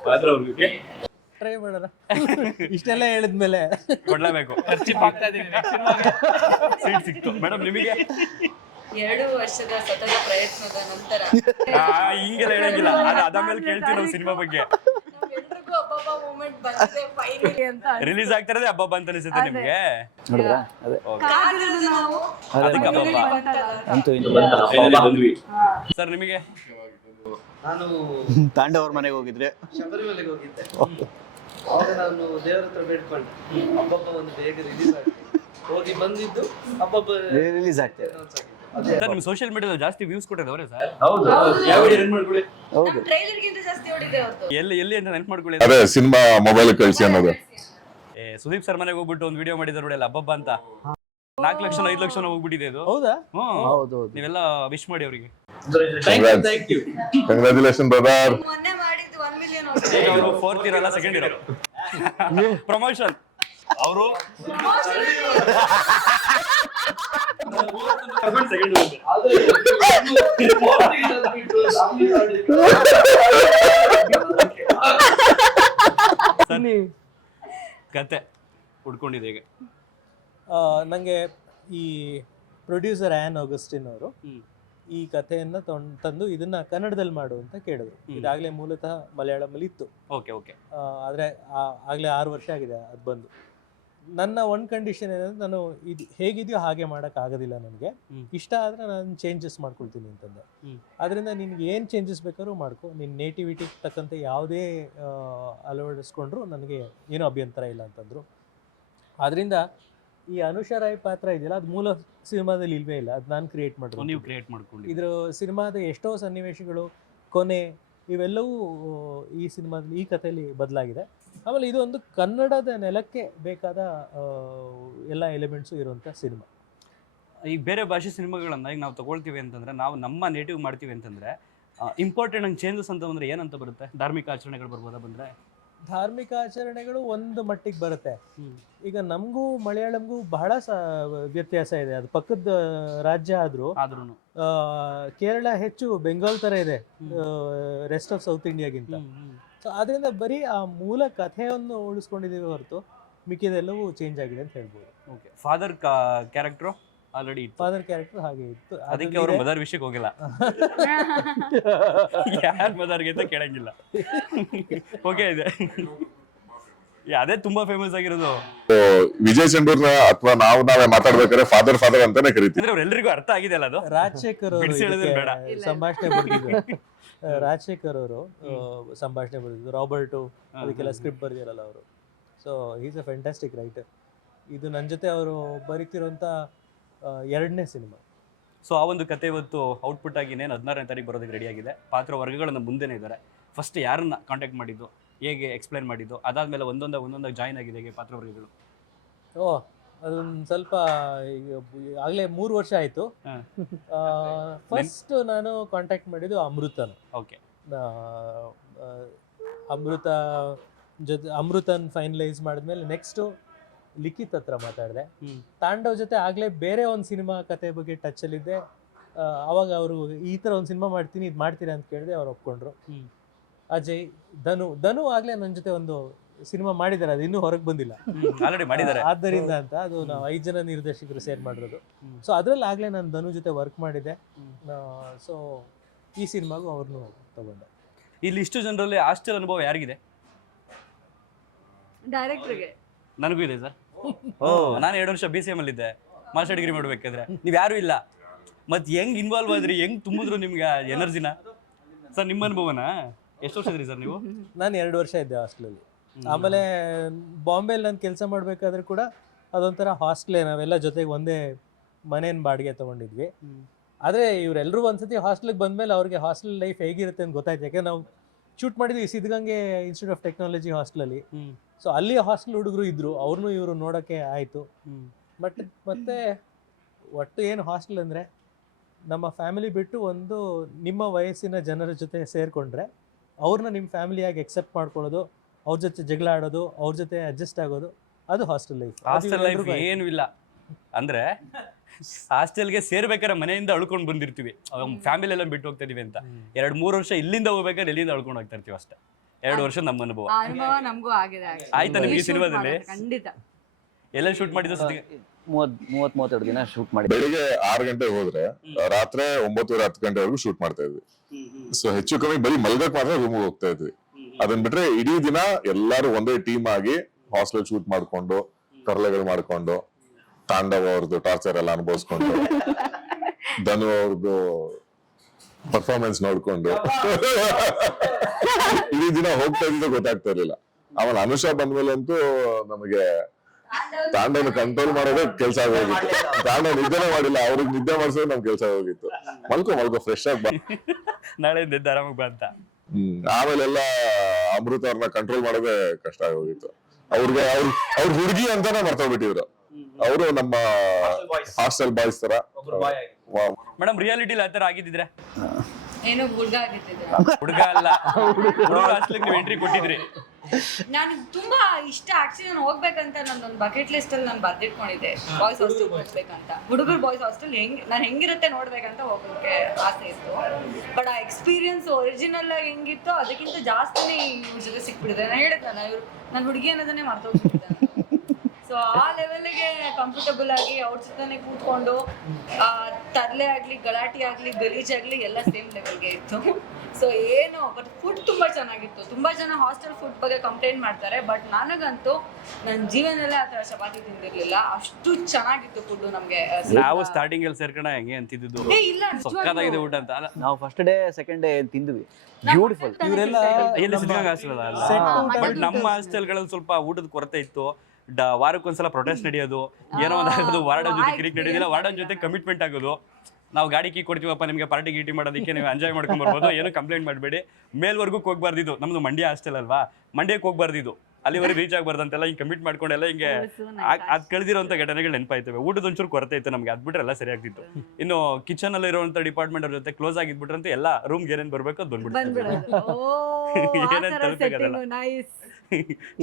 ಪಾತ್ರ ವರ್ಗಕ್ಕೆ ಟ್ರೈ ಮಾಡೋಣ. ಇಷ್ಟೆಲ್ಲ ಹೇಳಿದ್ಮೇಲೆ ಕೊಡ್ಲೇಬೇಕು. ಖರ್ಚು ಆಗ್ತಾ ಇದೀನಿ. ಸೀಟ್ ಸಿಕ್ತು. ಮೇಡಮ್, ನಿಮಗೆ? 2 ವರ್ಷದ ಸತತ ಪ್ರಯತ್ನದ ನಂತರ ಹಿಂಗೆಲ್ಲ ಹೇಳಂಗಿಲ್ಲ, ಅದಾದ್ಮೇಲೆ ಕೇಳ್ತೀವಿ ನಾವು ಸಿನಿಮಾ ಬಗ್ಗೆ. ನಮ್ಮೆಲ್ರಿಗೂ ಹಬ್ಬ ಮೂಮೆಂಟ್ ಬಂದಿದೆ ಫೈನಲಿ ಅಂತ ರಿಲೀಸ್ ಆಗ್ತಿರೋದೇ ಹಬ್ಬ ಅಂತ ಅನಿಸುತ್ತೆ ನಿಮ್ಗೆ? ನೋಡಿದ್ರಾ ಅದೇ ಕಾದಿರೋದು ನಾವು ಅದಕ್ಕೆ ಹಬ್ಬ ಅಂತೂ ಸರ್. ನಿಮಗೆ ನಾನು ತಾಂಡವ್ರ ಮನೆಗೆ ಹೋಗಿದ್ರೆ ಶಬರಿಮಲೆಗೆ ಹೋಗಿದ್ದೆ. ಆವಾಗ ನಾನು ದೇವರ ಹತ್ರ ಬೇಡ್ಕೊಂಡೆ ಹಬ್ಬಬ್ಬ ಒಂದು ಬೇಗ ರಿಲೀಸ್ ಆಗಿ ಹೋಗಿ ಬಂದಿದ್ದು ಹಬ್ಬಬ್ಬ ರಿಲೀಸ್ ಆಗ್ತದೆ. ಸರ್ ನಿಮ್ ಸೋಷಿಯಲ್ ಮೀಡಿಯಾದಲ್ಲಿ ಜಾಸ್ತಿ ವ್ಯೂಸ್ ಕೊಟ್ಟಿದ್ದವ್ರೆ ಸರ್? ಯಾವ ವಿಡಿಯೋ ರನ್ ಮಾಡ್ಕೊಳ್ಳಿ. ಹೌದು ಟ್ರೈಲರ್ ಗಿಂತ ಜಾಸ್ತಿ ಹೊಡಿದೆ ಅವತ್ತು. ಎಲ್ಲಿ ಅಂತ ನೆನ್ಪು ಮಾಡ್ಕೊಳ್ಳಿ. ಅದೇ ಸಿನಿಮಾ ಮೊಬೈಲ್ ಕಳಿಸಿ ಅನ್ನೋದು. ಸುದೀಪ್ ಸರ್ ಮನೆಗೆ ಹೋಗ್ಬಿಟ್ಟು ಒಂದು ವಿಡಿಯೋ ಮಾಡಿದ್ರು ನೋಡಿ, ಹಬ್ಬ ಅಂತ 4 ಲಕ್ಷ 5 ಲಕ್ಷ ಹೋಗ್ಬಿಟ್ಟಿದೆ ಅದು. ಹೌದಾ? ಹೌದು ನೀವೆಲ್ಲ ವಿಶ್ ಮಾಡಿ ಅವರಿಗೆ. Thank you. Congratulation brother. ಮೊನ್ನೆ ಮಾಡಿದ್ದು 1 ಮಿಲಿಯನ್ ಈಗ ಅವರು 4th ಇಯರ್ ಅಲ್ಲ, 2nd ಇಯರ್. ಪ್ರಮೋಷನ್ ಅವರು ಕತೆ ಹುಡ್ಕೊಂಡಿದೆ ಈಗ. ನನಗೆ ಈ ಪ್ರೊಡ್ಯೂಸರ್ ಆ್ಯನ್ ಆಗಸ್ಟಿನ್ ಅವರು ಹ್ಮ್. ಈ ಕಥೆಯನ್ನ ತಂದು ಇದನ್ನ ಕನ್ನಡದಲ್ಲಿ ಮಾಡು ಅಂತ ಕೇಳಿದ್ರು. ಇದಾಗಲೇ ಮೂಲತಃ ಮಲಯಾಳಮಲ್ಲಿ ಇತ್ತು. ಓಕೆ. ಆದರೆ ಆಗಲೇ 6 ವರ್ಷ ಆಗಿದೆ ಅದು ಬಂದು. ನನ್ನ ಒಂದು ಕಂಡೀಷನ್ ಏನಂದ್ರೆ, ನಾನು ಇದು ಹೇಗಿದೆಯೋ ಹಾಗೆ ಮಾಡೋಕ್ಕಾಗೋದಿಲ್ಲ, ನನಗೆ ಇಷ್ಟ ಆದರೆ ನಾನು ಚೇಂಜಸ್ ಮಾಡ್ಕೊಳ್ತೀನಿ ಅಂತಂದೆ. ಅದರಿಂದ ನಿನ್ಗೆ ಏನು ಚೇಂಜಸ್ ಬೇಕಾದ್ರೂ ಮಾಡ್ಕೊ, ನಿನ್ನ ನೇಟಿವಿಟಿ ತಕ್ಕಂತೆ ಯಾವುದೇ ಅಳವಡಿಸ್ಕೊಂಡ್ರು ನನಗೆ ಏನೂ ಅಭ್ಯಂತರ ಇಲ್ಲ ಅಂತಂದರು. ಆದ್ದರಿಂದ ಈ ಅನುಷಾ ರಾಯ್ ಪಾತ್ರ ಇದೆಯಲ್ಲ, ಅದು ಮೂಲ ಸಿನಿಮಾದಲ್ಲಿ ಇಲ್ವೇ ಇಲ್ಲ, ಅದು ನಾನು ಕ್ರಿಯೇಟ್ ಮಾಡಿರೋದು. ನೀವು ಕ್ರಿಯೇಟ್ ಮಾಡ್ಕೊಂಡು ಇದ್ರ ಸಿನಿಮಾದ ಎಷ್ಟೋ ಸನ್ನಿವೇಶಗಳು, ಕೊನೆ, ಇವೆಲ್ಲವೂ ಈ ಸಿನಿಮಾದಲ್ಲಿ, ಈ ಕಥೆಯಲ್ಲಿ ಬದಲಾಗಿದೆ. ಆಮೇಲೆ ಇದು ಒಂದು ಕನ್ನಡದ ನೆಲಕ್ಕೆ ಬೇಕಾದ ಎಲ್ಲ ಎಲಿಮೆಂಟ್ಸು ಇರುವಂಥ ಸಿನಿಮಾ. ಈಗ ಬೇರೆ ಭಾಷೆ ಸಿನಿಮಾಗಳನ್ನ ಈಗ ನಾವು ತಗೊಳ್ತೀವಿ ಅಂತಂದ್ರೆ, ನಾವು ನಮ್ಮ ನೇಟಿವ್ ಮಾಡ್ತೀವಿ ಅಂತಂದ್ರೆ, ಇಂಪಾರ್ಟೆಂಟ್ ನಂಗೆ ಚೇಂಜಸ್ ಅಂತ ಬಂದ್ರೆ ಏನಂತ ಬರುತ್ತೆ? ಧಾರ್ಮಿಕ ಆಚರಣೆಗಳು ಬರ್ಬೋದಾ ಬಂದ್ರೆ? ಧಾರ್ಮಿಕ ಆಚರಣೆಗಳು ಒಂದು ಮಟ್ಟಿಗೆ ಬರುತ್ತೆ. ಈಗ ನಮಗೂ ಮಲಯಾಳಂಗೂ ಬಹಳ ವ್ಯತ್ಯಾಸ ಇದೆ. ಅದು ಪಕ್ಕದ ರಾಜ್ಯ ಆದ್ರೂ ಕೇರಳ ಹೆಚ್ಚು ಬೆಂಗಾಲ್ ತರ ಇದೆ ರೆಸ್ಟ್ ಆಫ್ ಸೌತ್ ಇಂಡಿಯಾಗಿಂತ. ಸೊ ಅದರಿಂದ ಬರೀ ಆ ಮೂಲ ಕಥೆಯನ್ನು ಉಳಿಸ್ಕೊಂಡಿದ್ದೀವಿ ಹೊರತು ಮಿಕ್ಕಿದೆಲ್ಲವೂ ಚೇಂಜ್ ಆಗಿದೆ ಅಂತ ಹೇಳ್ಬೋದು. ಓಕೆ. ಫಾದರ್ ಕ್ಯಾರೆಕ್ಟರ್ ಆಲ್ರೆಡಿ ಇತ್ತು. ಫಾದರ್ ಕ್ಯಾರೆಕ್ಟರ್ ಹಾಗೆ ಇತ್ತು, ಅದಕ್ಕೆ ಅವರು ಮದರ್ ವಿಷಯಕ್ಕೆ ಹೋಗಿಲ್ಲ. ಯಾರು ಮದರ್ಗೆ ಅಂತ ಕೇಳಂಗಿಲ್ಲ. ಓಕೆ ಇದೆ. ಅದೇ ತುಂಬಾ ಫೇಮಸ್ ಆಗಿರೋದು. ವಿಜಯ್ ಚಂಡೂರ್ನ ಅಥವಾ ನಾವೇ ಮಾತಾಡ್ಬೇಕಾದ್ರೆ ಫಾದರ್ ಅಂತಾನೆ ಕರಿತೀವಿ. ಅವ್ರೆಲ್ಲರಿಗೂ ಅರ್ಥ ಆಗಿದೆ ಅಲ್ಲ ಅದು. ರಾಜಶೇಖರ್ ಅವರು ಸಂಭಾಷಣೆ ಬರೆದಿದ್ರು. ರಾಜಶೇಖರ್ ಅವರು ಸಂಭಾಷಣೆ ಬರೆದಿದ್ರು. ರಾಬರ್ಟು ಅದಕ್ಕೆಲ್ಲ ಸ್ಕ್ರಿಪ್ಟ್ ಬರೆದಿರಲ್ಲ ಅವರು. So is a fantastic writer. ಇದು ನನ್ನ ಜೊತೆ ಅವರು ಬರೀತಿರೋಂಥ 2ನೇ ಸಿನಿಮಾ. ಸೊ ಆ ಒಂದು ಕತೆ ಇವತ್ತು ಔಟ್ಪುಟ್ ಆಗಿ 16ನೇ ತಾರೀಕು ಬರೋದಕ್ಕೆ ರೆಡಿ ಆಗಿದೆ. ಪಾತ್ರ ವರ್ಗಗಳನ್ನು ಮುಂದೆನೇ ಇದ್ದಾರೆ. ಫಸ್ಟ್ ಯಾರನ್ನ ಕಾಂಟ್ಯಾಕ್ಟ್ ಮಾಡಿದ್ದು, ಹೇಗೆ ಎಕ್ಸ್ಪ್ಲೈನ್ ಮಾಡಿದ್ದು, ಅದಾದ್ಮೇಲೆ ಒಂದೊಂದಾಗಿ ಜಾಯ್ನ್ ಆಗಿದೆ ಹೇಗೆ ಪಾತ್ರ ವರ್ಗಗಳು? ಅದೊಂದು ಸ್ವಲ್ಪ ಆಗಲೇ 3 ವರ್ಷ ಆಯಿತು. ಫಸ್ಟ್ ನಾನು ಕಾಂಟ್ಯಾಕ್ಟ್ ಮಾಡಿದ್ದು ಅಮೃತನ್. ಓಕೆ. ಅಮೃತನ್ ಫೈನಲೈಸ್ ಮಾಡಿದ್ಮೇಲೆ ನೆಕ್ಸ್ಟು ಲಿಖಿತ್ ಹತ್ರ ಮಾತಾಡಿದೆ. ತಾಂಡವ್ ಜೊತೆ ಆಗಲೇ ಬೇರೆ ಒಂದು ಸಿನಿಮಾ ಕತೆ ಬಗ್ಗೆ ಟಚ್ಚಲ್ಲಿದ್ದೆ. ಅವಾಗ ಅವರು ಈ ಥರ ಒಂದು ಸಿನಿಮಾ ಮಾಡ್ತೀನಿ, ಇದು ಮಾಡ್ತೀರಾ ಅಂತ ಕೇಳಿದೆ. ಅವ್ರು ಒಪ್ಕೊಂಡ್ರು. ಅಜಯ್, ಧನು ಆಗಲೇ ನನ್ನ ಜೊತೆ ಒಂದು ಸಿನಿಮಾ ಮಾಡಿದ್ದಾರೆ, ಅದು ಇನ್ನೂ ಹೊರಗೆ ಬಂದಿಲ್ಲ, ಆಲ್ರೆಡಿ ಮಾಡಿದ್ದಾರೆ. ಆದ್ದರಿಂದ ಅಂತ ಅದು ನಾವು 5 ಜನ ನಿರ್ದೇಶಕರು ಸೇರ್ ಮಾಡಿರೋದು. ಸೊ ಅದರಲ್ಲಿ ಆಗಲೇ ನಾನು ಧನು ಜೊತೆ ವರ್ಕ್ ಮಾಡಿದ್ದೆ. ಸೊ ಈ ಸಿನಿಮಾಗೂ ಅವ್ರನ್ನೂ ತಗೊಂಡೆ. ಇಲ್ಲಿ ಇಷ್ಟು ಜನರಲ್ಲಿ ಹಾಸ್ಟೆಲ್ ಅನುಭವ ಯಾರಿಗಿದೆ? ಡೈರೆಕ್ಟರ್ಗೆ. ನನಗೂ ಇದೆ ಸರ್. ನಾನು 2 ವರ್ಷ BCM ಅಲ್ಲಿದ್ದೆ ಮಾಸ್ಟರ್ ಡಿಗ್ರಿ ಮಾಡ್ಬೇಕಾದ್ರೆ. ನೀವು ಯಾರು ಇಲ್ಲ, ಮತ್ತೆ ಹೆಂಗ್ ಇನ್ವಾಲ್ವ್ ಆದ್ರಿ, ಹೆಂಗ್ ತುಂಬಿದ್ರು ನಿಮ್ಗೆ ಎನರ್ಜಿನ? ಸರ್ ನಿಮ್ಮ ಅನುಭವನ ಎಷ್ಟು ವರ್ಷ ಇದ್ರಿ ಸರ್ ನೀವು? ನಾನು 2 ವರ್ಷ ಇದ್ದೆ ಹಾಸ್ಟೆಲಲ್ಲಿ. ಆಮೇಲೆ ಬಾಂಬೆಲಿ ನಾನು ಕೆಲಸ ಮಾಡಬೇಕಾದ್ರೆ ಕೂಡ ಅದೊಂಥರ ಹಾಸ್ಟೆಲೇ, ನಾವೆಲ್ಲ ಜೊತೆಗೆ ಒಂದೇ ಮನೇನ ಬಾಡಿಗೆ ತೊಗೊಂಡಿದ್ವಿ. ಆದರೆ ಇವರೆಲ್ಲರೂ ಒಂದ್ಸತಿ ಹಾಸ್ಟೆಲ್ಗೆ ಬಂದಮೇಲೆ ಅವ್ರಿಗೆ ಹಾಸ್ಟೆಲ್ ಲೈಫ್ ಹೇಗಿರುತ್ತೆ ಅಂತ ಗೊತ್ತಾಯ್ತು. ಯಾಕೆ ನಾವು ಶೂಟ್ ಮಾಡಿದ್ವಿ ಸಿದ್ಧಗಂಗೆ ಇನ್ಸ್ಟಿಟ್ಯೂಟ್ ಆಫ್ ಟೆಕ್ನಾಲಜಿ ಹಾಸ್ಟೆಲಲ್ಲಿ. ಸೊ ಅಲ್ಲಿ ಹಾಸ್ಟೆಲ್ ಹುಡುಗರು ಇದ್ದರು, ಅವ್ರನ್ನೂ ಇವರು ನೋಡೋಕ್ಕೆ ಆಯಿತು. ಮತ್ತೆ ಒಟ್ಟು ಏನು ಹಾಸ್ಟೆಲ್ ಅಂದರೆ, ನಮ್ಮ ಫ್ಯಾಮಿಲಿ ಬಿಟ್ಟು ಒಂದು ನಿಮ್ಮ ವಯಸ್ಸಿನ ಜನರ ಜೊತೆ ಸೇರಿಕೊಂಡ್ರೆ ಅವ್ರನ್ನ ನಿಮ್ಮ ಫ್ಯಾಮಿಲಿಯಾಗಿ ಎಕ್ಸೆಪ್ಟ್ ಮಾಡ್ಕೊಳ್ಳೋದು, ಅವ್ರ ಜೊತೆ ಜಗಳ ಆಡೋದು, ಅವ್ರ ಜೊತೆ ಅಡ್ಜಸ್ಟ್ ಆಗೋದು, ಅದು ಹಾಸ್ಟೆಲ್ ಲೈಫ್. ಹಾಸ್ಟೆಲ್ ಲೈಫ್ ಏನು ಇಲ್ಲ ಅಂದ್ರೆ, ಹಾಸ್ಟೆಲ್ಗೆ ಸೇರ್ಬೇಕಾದ್ರೆ ಮನೆಯಿಂದ ಅಳ್ಕೊಂಡು ಬಂದಿರ್ತೀವಿ, ಫ್ಯಾಮಿಲಿ ಎಲ್ಲ ಬಿಟ್ಟು ಹೋಗ್ತಾ ಇದೀವಿ ಅಂತ. 2-3 ವರ್ಷ ಇಲ್ಲಿಂದ ಹೋಗ್ಬೇಕಾದ್ರೆ ಎಲ್ಲಿಂದ ಅಳ್ಕೊಂಡು ಹೋಗ್ತಾ ಇರ್ತೀವಿ ಅಷ್ಟೇ. 2 ವರ್ಷ ನಮ್ಮ ಅನುಭವ. ನಮಗೂ ಆಗಿದೆ. ಆಯ್ತಾ ನಿಮ್ಗೆ ಸಿನಿಮಾದಲ್ಲಿ? ಖಂಡಿತ. ಎಲ್ಲ ಶೂಟ್ ಮಾಡಿದ್ದು 32 ದಿನ ಶೂಟ್ ಮಾಡಿ. ಬೆಳಿಗ್ಗೆ 6 ಗಂಟೆಗೆ ಹೋದ್ರೆ ರಾತ್ರಿ 9:30 ಗಂಟೆವರೆಗೂ ಶೂಟ್ ಮಾಡ್ತಾ ಇದ್ವಿ. ಸೊ ಹೆಚ್ಚು ಕಮ್ಮಿ ಬರೀ ಮಲ್ಗಕ್ ಮಾತ್ರ ರೂಮ್ ಹೋಗ್ತಾ ಇದ್ವಿ. ಅದನ್ ಬಿಟ್ರೆ ಇಡೀ ದಿನ ಎಲ್ಲಾರು ಒಂದೇ ಟೀಮ್ ಆಗಿ ಹಾಸ್ಟೆಲ್ ಶೂಟ್ ಮಾಡ್ಕೊಂಡು ತರಲೆಗಳು ಮಾಡ್ಕೊಂಡು ತಾಂಡವ ಅವ್ರದ್ದು ಟಾರ್ಚರ್ ಎಲ್ಲ ಅನುಭವಿಸ್ಕೊಂಡು ಧನು ಅವ್ರದ್ದು ಪರ್ಫಾರ್ಮೆನ್ಸ್ ನೋಡ್ಕೊಂಡು ಇಡೀ ದಿನ ಹೋಗ್ತಾ ಇದ್ದಿದ್ದು ಗೊತ್ತಾಗ್ತಾ ಇರ್ಲಿಲ್ಲ. ಆಮೇಲೆ ಅನುಷಾ ಬಂದ್ಮೇಲೆ ಅಂತೂ ನಮಗೆ ತಾಂಡವನ ಕಂಟ್ರೋಲ್ ಮಾಡೋದೇ ಕೆಲಸ ಆಗೋಗಿತ್ತು. ತಾಂಡವ್ ನಿದ್ದೆನೇ ಮಾಡಿಲ್ಲ, ಅವ್ರಿಗೆ ನಿದ್ದೆ ಮಾಡಿಸೋದು ನಮ್ ಕೆಲಸ ಹೋಗಿತ್ತು. ಮಲ್ಕೋ ಫ್ರೆಶ್ ಆಗಿ ನಾಳೆ ಎದ್ದು ಆರಾಮಾಗಿ ಬಾ ಅಂತ. ಆಮೇಲೆಲ್ಲ ಅಮೃತ ಅವ್ರನ್ನ ಕಂಟ್ರೋಲ್ ಮಾಡೋದೇ ಕಷ್ಟ ಆಗೋಗಿತ್ತು. ಅವ್ರಿಗೆ ಅವ್ರ ಹುಡುಗಿ ಅಂತಾನೆ ಮರ್ತೋಗ್ಬಿಟ್ಟಿದ್ರು. ಅವರು ನಮ್ಮ ಹಾಸ್ಟೆಲ್ ಬಾಯ್ಸ್ ತರ. ಮೇಡಮ್ ರಿಯಾಲಿಟಿಲಿ ಆ ಥರ ಆಗಿದ್ದಿದ್ರೆ ಏನೋ ಹುಡುಗ ಆಗಿರ್ತಿದ್ದೆ. ಹುಡುಗ ಅಲ್ಲ, ಹುಡುಗ ಹಾಸ್ಟೆಲ್ಗೆ ನೀವು ಎಂಟ್ರಿ ಕೊಟ್ಟಿದ್ರಿ. ನಾನು ತುಂಬಾ ಇಷ್ಟ ಆಕ್ಚುಲಿ ನಾನು ಹೋಗ್ಬೇಕಂತ ನಂದೊಂದು ಬಕೆಟ್ ಲಿಸ್ಟ್ ಅಲ್ಲಿ ನಾನು ಬರ್ದಿಟ್ಕೊಂಡಿದ್ದೆ. ಬಾಯ್ಸ್ ಹಾಸ್ಟೆಲ್ ಹೋಗ್ಬೇಕಂತ, ಹುಡುಗರು ಬಾಯ್ಸ್ ಹಾಸ್ಟೆಲ್ ನಾನು ಹೆಂಗಿರುತ್ತೆ ನೋಡ್ಬೇಕಂತ ಹೋಗೋಕೆ ಆಸೆ ಇತ್ತು. ಬಟ್ ಆ ಎಕ್ಸ್ಪೀರಿಯನ್ಸ್ ಒರಿಜಿನಲ್ ಆಗಿ ಹೆಂಗಿತ್ತು ಅದಕ್ಕಿಂತ ಜಾಸ್ತಿನೇ ಇವ್ರ ಜೊತೆ ಸಿಕ್ಬಿಡಿದೆ. ನಾನು ಹೇಳಿದ್ನಲ್ಲ, ಇವ್ರು ನನ್ನ ಹುಡುಗಿ ಅನ್ನೋದನ್ನೇ ಮರ್ತೋಗ್ಬಿಟ್ಟಿದ್ದೆ. ಸೊ ಆ ಲೆವೆಲ್ಗೆ ಕಂಫರ್ಟಬಲ್ ಆಗಿ ಅವ್ರ ಜೊತೆನೆ ಕೂತ್ಕೊಂಡು ತರ್ಲೆ ಆಗ್ಲಿ, ಗಲಾಟೆ ಆಗ್ಲಿ, ಗಲೀಜಾಗ್ಲಿ ಎಲ್ಲ ಸೇಮ್ ಲೆವೆಲ್ಗೆ ಇತ್ತು. ಸೊ ಏನು ಬಟ್ ಫುಡ್ ತುಂಬಾ ಚೆನ್ನಾಗಿತ್ತು. ತುಂಬಾ ಜನ ಹಾಸ್ಟೆಲ್ ಫುಡ್ ಬಗ್ಗೆ ಕಂಪ್ಲೇಂಟ್ ಮಾಡ್ತಾರೆ, ಬಟ್ ನನಗಂತೂ ನನ್ನ ಜೀವನದಲ್ಲೇ ಆ ಥರ ಚಪಾತಿ ತಿಂದಿರ್ಲಿಲ್ಲ. ಅಷ್ಟು ಚೆನ್ನಾಗಿತ್ತು ಫುಡ್. ನಮ್ಗೆ ನಾವು ಸ್ಟಾರ್ಟಿಂಗ್ ಅಲ್ಲಿ ಸೇರ್ಕಣ ಹೆಂಗೆ ಅಂತಿದ್ದು ಇಲ್ಲ ಸೊಕ್ಕಾದಾಗಿದೆ ಊಟ ಅಂತ. ನಾವು ಫಸ್ಟ್ ಡೇ ಸೆಕೆಂಡ್ ಡೇ ತಿಂದ್ವಿ, ಬ್ಯೂಟಿಫುಲ್. ಇವರೆಲ್ಲ ಎಲ್ಲಿ ಸಿದ್ಧಗಂಗಾ ಹಾಸ್ಟೆಲ್ ಅಲ್ಲ, ಬಟ್ ನಮ್ಮ ಹಾಸ್ಟೆಲ್ಗಳಲ್ಲಿ ಸ್ವಲ್ಪ ಊಟದ ಕೊರತೆ ಇತ್ತು. ವಾರಕ್ಕೊಂದ್ಸಲ ಪ್ರೊಟೆಸ್ಟ್ ನಡೆಯೋದು, ಏನೋ ಒಂದು ಆಗೋದು, ವಾರ್ಡನ್ ಜೊತೆ ಕಿರಿಕ್ ನಡೆಯೋದಿಲ್ಲ, ವಾರ್ಡನ್ ಜೊತೆ ಕಮಿಟ್ಮೆಂಟ್ ಆಗೋದು. ನಾವು ಗಾಡಿ ಕೀ ಕೊಡ್ತೀವಪ್ಪ ನಿಮಗೆ, ಪಾರ್ಟಿ ಗೀಟಿ ಮಾಡೋದಕ್ಕೆ ನೀವು ಎಂಜಾಯ್ ಮಾಡ್ಕೊಂಡ್ ಬರ್ಬೋದು, ಏನು ಕಂಪ್ಲೇಂಟ್ ಮಾಡಬೇಡಿ. ಮೇಲ್ವರೆಗೂ ಹೋಗ್ಬಾರ್ದಿದ್ದು, ನಮ್ದು ಮಂಡ್ಯ ಹಾಸ್ಟೆಲ್ ಅಲ್ವಾ, ಮಂಡ್ಯಕ್ಕೆ ಹೋಗ್ಬಾರ್ದಿದ್ದು, ಅಲ್ಲಿವರೆಗೆ ರೀಚ್ ಆಗ್ಬಾರ್ದಂತೆಲ್ಲ ಹಿಂಗೆ ಕಮಿಟ್ ಮಾಡ್ಕೊಂಡೆಲ್ಲ ಹಿಂಗೆ ಅದು ಕಳೆದಿರೋಂಥ ಘಟನೆಗಳು ನೆನಪಾಯ್ತವೆ. ಊಟದ ಒಂಚೂರು ಕೊರತೆ ಇತ್ತು ನಮಗೆ, ಅದು ಬಿಟ್ರೆ ಎಲ್ಲ ಸರಿ ಆಗ್ತಿತ್ತು. ಇನ್ನು ಕಿಚನ್ ಅಲ್ಲಿ ಇರುವಂಥ ಡಿಪಾರ್ಟ್ಮೆಂಟ್ ಅವ್ರ ಜೊತೆ ಕ್ಲೋಸ್ ಆಗಿದ್ಬಿಟ್ರಂತೆ ಎಲ್ಲ ರೂಮ್ಗೆ ಏನೇನು ಬರಬೇಕು ಅದು ಬಂದ್ಬಿಡ್ತಾರೆ. ಏನೇನು ತಲುಪಬೇಕಲ್ಲ.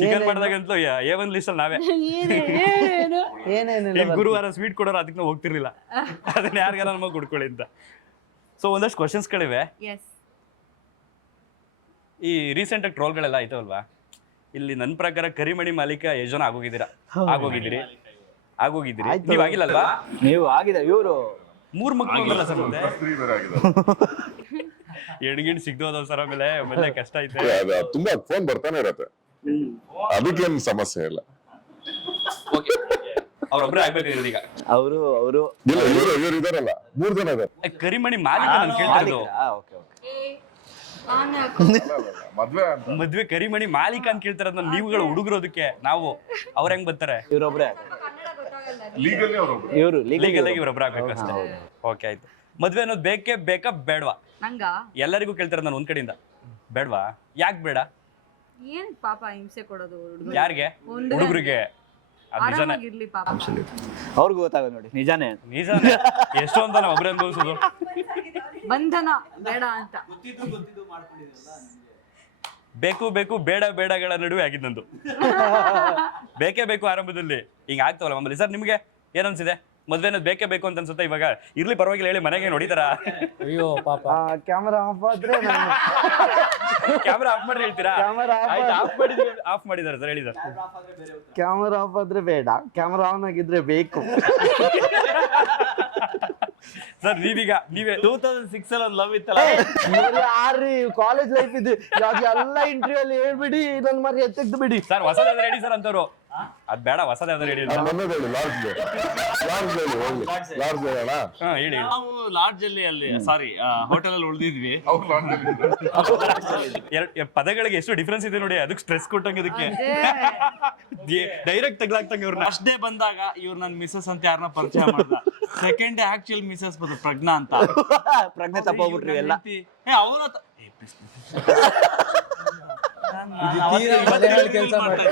ಚಿಕನ್ ಮಾಡಿದಾಗಂತೂ A1 ಲಿಸ್ಟ್ ಅಲ್ಲಿ ನಾವೇ. ಏನೇನಿಲ್ಲ, ಗುರುವಾರ ಸ್ವೀಟ್ ಕೊಡೋರು ಅದಕ್ಕೆ ಹೋಗ್ತಿರ್ಲಿಲ್ಲ, ಅದನ್ನ ಯಾರಿಗಾರ ನಮಗೆ ಕೊಡ್ಕೊಳ್ಳಿ ಅಂತ. ಸೊ ಒಂದಷ್ಟು ಕ್ವಶನ್ಸ್ಗಳಿವೆ. ಈ ರೀಸೆಂಟ್ ಆಗಿ ಟ್ರೋಲ್ಗಳೆಲ್ಲ ಆಯ್ತವಲ್ವಾ, ಇಲ್ಲಿ ನನ್ನ ಪ್ರಕಾರ ಕರಿಮಣಿ ಮಾಲೀಕ ಎಷ್ಟು ಜನ ಆಗೋಗಿದ್ದೀರಿ? ನೀವು ಆಗಿಲ್ಲಲ್ವಾ? ನೀವು ಆಗಿದೆ. ಇವರು 3 ಮಕ್ಕಳು ಬರಲ್ಲ ಸರ್. ಮತ್ತೆ ಎಣ್ಗಿಣ್ ಸಿಗ್ದೋದವ್ ಸರ್, ಆಮೇಲೆ ಕಷ್ಟ ಐತೆ. ತುಂಬಾ ಫೋನ್ ಬರ್ತಾನೆ ಇರತ್ತೆ, ಅದಕ್ಕೇನ್ ಸಮಸ್ಯೆ ಇಲ್ಲ. ಅವ್ರೊಬ್ರೆ ಆಗ್ಬೇಕಾಗಿರೋದು ಈಗ. ಅವರು ಇಲ್ಲ, ಇವ್ರು ಇದಾರಲ್ಲ, 3 ಜನ ಇದಾರೆ. ಕರಿಮಣಿ ಮಾಲೀಕ ನಾನು ಕೇಳ್ತಿರೋದು. ಮದ್ವೆ ಕರಿಮಣಿ ಮಾಲೀಕ ಅಂತ ಕೇಳ್ತಾರ ನೀವುಗಳು ಹುಡುಗರು, ಅದಕ್ಕೆ ನಾವು ಅವ್ರ ಹೆಂಗ್ ಬರ್ತಾರೆ? ಇವರೊಬ್ರೆ, ಇವರು ಲೀಗಲ್ ಆಗಿ ಇವ್ರೊಬ್ರು ಆಗ್ಬೇಕು ಅಷ್ಟೇ. ಓಕೆ ಆಯ್ತು. ಮದ್ವೆ ಅನ್ನೋದು ಬೇಕಾ ಬೇಡವಾ? ನಂಗ ಎಲ್ಲರಿಗೂ ಕೇಳ್ತಾರೆ ನಾನು ಒಂದ್ ಕಡೆಯಿಂದ, ಬೇಡವಾ? ಯಾಕೆ ಬೇಡ? ಏನ್ ಪಾಪ ಹಿಂಸೆ ಕೊಡೋದು ಯಾರಿಗೆ? ಹುಡುಗರಿಗೆ. ಆರಾಮಾಗಿರ್ಲಿ ಪಾಪ. ಅವ್ರಿಗೂ ಗೊತ್ತಾಗೋದು ನೋಡಿ, ನಿಜಾನೇ. ನಿಜಾನೇ. ಎಷ್ಟು ಅಂತ ನಾವು ಒಬ್ರೇ ಅನ್ಭವಿಸೋದು. ಬಂಧನ ಬೇಡ ಅಂತ. ಬೇಕು ಬೇಡಗಳ ನಡುವೆ ಆಗಿದ್ದಂದು. ಬೇಕೇ ಬೇಕು ಆರಂಭದಲ್ಲಿ ಹಿಂಗ ಆಗ್ತಾವಲ್ಲ ಮಾಮೂಲಿ. ಸರ್ ನಿಮ್ಗೆ ಏನ್ ಅನ್ಸಿದೆ? ಮದ್ವೆ ಅನ್ನೋದು ಬೇಕೇ ಬೇಕು ಅಂತ ಅನ್ಸುತ್ತೆ ಇವಾಗ? ಇರ್ಲಿ ಪರವಾಗಿಲ್ಲ ಹೇಳಿ, ಮನೆಗೆ ನೋಡಿದಾರ? ಅಯ್ಯೋ ಪಾಪ. ಕ್ಯಾಮರಾ ಆಫ್ ಆದ್ರೆ ಕ್ಯಾಮ್ರಾ ಆಫ್ ಮಾಡಿ ಹೇಳ್ತೀರಾ? ಆಫ್ ಮಾಡಿದಾರೆ ಸರ್, ಹೇಳಿ ಸರ್. ಕ್ಯಾಮರಾ ಆಫ್ ಆದ್ರೆ ಬೇಡ, ಕ್ಯಾಮರಾ ಆನ್ ಆಗಿದ್ರೆ ಬೇಕು. ಸರ್ ನೀವೇ 2006 ಅಲ್ಲಿ ಲವ್ ಇತ್ತಲ್ಲ, ಯಾರ್ರಿ ಕಾಲೇಜ್ ಲೈಫ್ ಇದು, ಎಲ್ಲ ಇಂಟರ್ವ್ಯೂ ಅಲ್ಲಿ ಹೇಳ್ಬಿಡಿ, ನನ್ ಮರಿ ಎತ್ತಕ್ದು ಬಿಡಿ. ಸರ್ ಹೊಸದಾದ್ರೆ ಹೇಳಿ ಸರ್ ಅಂತವ್ರು. ಅದ್ ಬೇಡ, ಹೊಸದಾದ್ರೆ ಹೇಳಿ. ಹೇಳಿ. ನಾವು ಲಾಡ್ಜ್ ಅಲ್ಲಿ ಹೋಟೆಲ್ ಅಲ್ಲಿ ಉಳಿದಿದ್ವಿ. ಪದಗಳಿಗೆ ಎಷ್ಟು ಡಿಫ್ರೆನ್ಸ್ ಇದೆ ನೋಡಿ, ಅದಕ್ಕೆ ಸ್ಟ್ರೆಸ್ ಕೊಟ್ಟಂಗೆ, ಇದಕ್ಕೆ ಡೈರೆಕ್ಟ್ ತಗ್ಲಾಕ್ತಂಗೆ ಇವ್ರನ್ನ. ಫಸ್ಟ್ ಡೇ ಬಂದಾಗ ಇವ್ರು ನನ್ ಮಿಸಸ್ ಅಂತ ಯಾರನ್ನ ಪರಿಚಯ ಮಾಡ್ದ. ಸೆಕೆಂಡ್ ಡೇ ಆಕ್ಚುಯಲ್ ಮಿಸಸ್ ಬಂದ ಪ್ರಜ್ಞಾ ಅಂತ. ಪ್ರಜ್ಞೆ ತಪ್ಪಿಬಿಟ್ರಿ ಎಲ್ಲ. ಅವ್ರ ಕೆಲಸ ಮಾಡಿ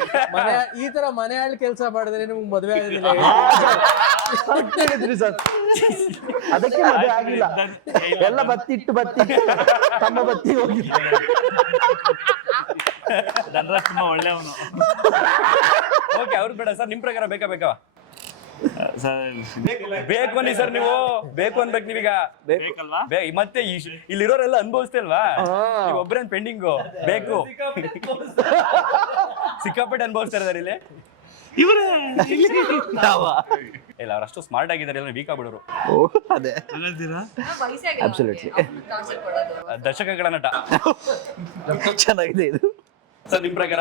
ಈ ತರ ಮನೆ ಹಾಳು ಕೆಲಸ ಮಾಡಿದ್ರೆ ನಿಮ್ಗೆ ಮದ್ವೆ ಆಗೋದಿಲ್ಲ. ಸರ್ ಅದಕ್ಕೆ ಮದುವೆ ಆಗಿಲ್ಲ, ಎಲ್ಲ ಬತ್ತಿ ತಮ್ಮ ಬತ್ತಿ ಹೋಗಿ. ಧನರಾಜ್ ತುಂಬಾ ಒಳ್ಳೆಯವನು. ಓಕೆ, ಅವ್ರು ಬೇಡ ಸರ್. ನಿಮ್ ಪ್ರಕಾರ ಬೇಕಾ? ಬೇಕು ಬನ್ನಿ ಸರ್, ನೀವು ಬೇಕು ಅನ್ಬೇಕು ನೀವೀಗ. ಬೇಕಲ್ವಾ? ಮತ್ತೆ ಇಲ್ಲಿರೋರೆಲ್ಲ ಅನುಭವಿಸ್ತೇಲ್ವಾ? ನೀವು ಒಬ್ಬರೇನ್ ಪೆಂಡಿಂಗು? ಬೇಕು, ಸಿಕ್ಕಾಪಟ್ಟೆ ಅನುಭವಿಸ್ತಾ ಇದಾರೆ ಇಲ್ಲಿ. ಇವರೇ ಇಲ್ಲ ಅವ್ರು ಅಷ್ಟು ಸ್ಮಾರ್ಟ್ ಆಗಿದ್ದಾರೆ, ಎಲ್ಲ ವೀಕ್ ಆಗ್ಬಿಡೋರು. ಓ ಅದೇ ಹೇಳ್ತೀರಾ? Absolutely. ದಶಕಗಳ ನಟ. ಚೆನ್ನಾಗಿದೆ ಇದು. ಸರ್ ನಿಮ್ ಪ್ರಕಾರ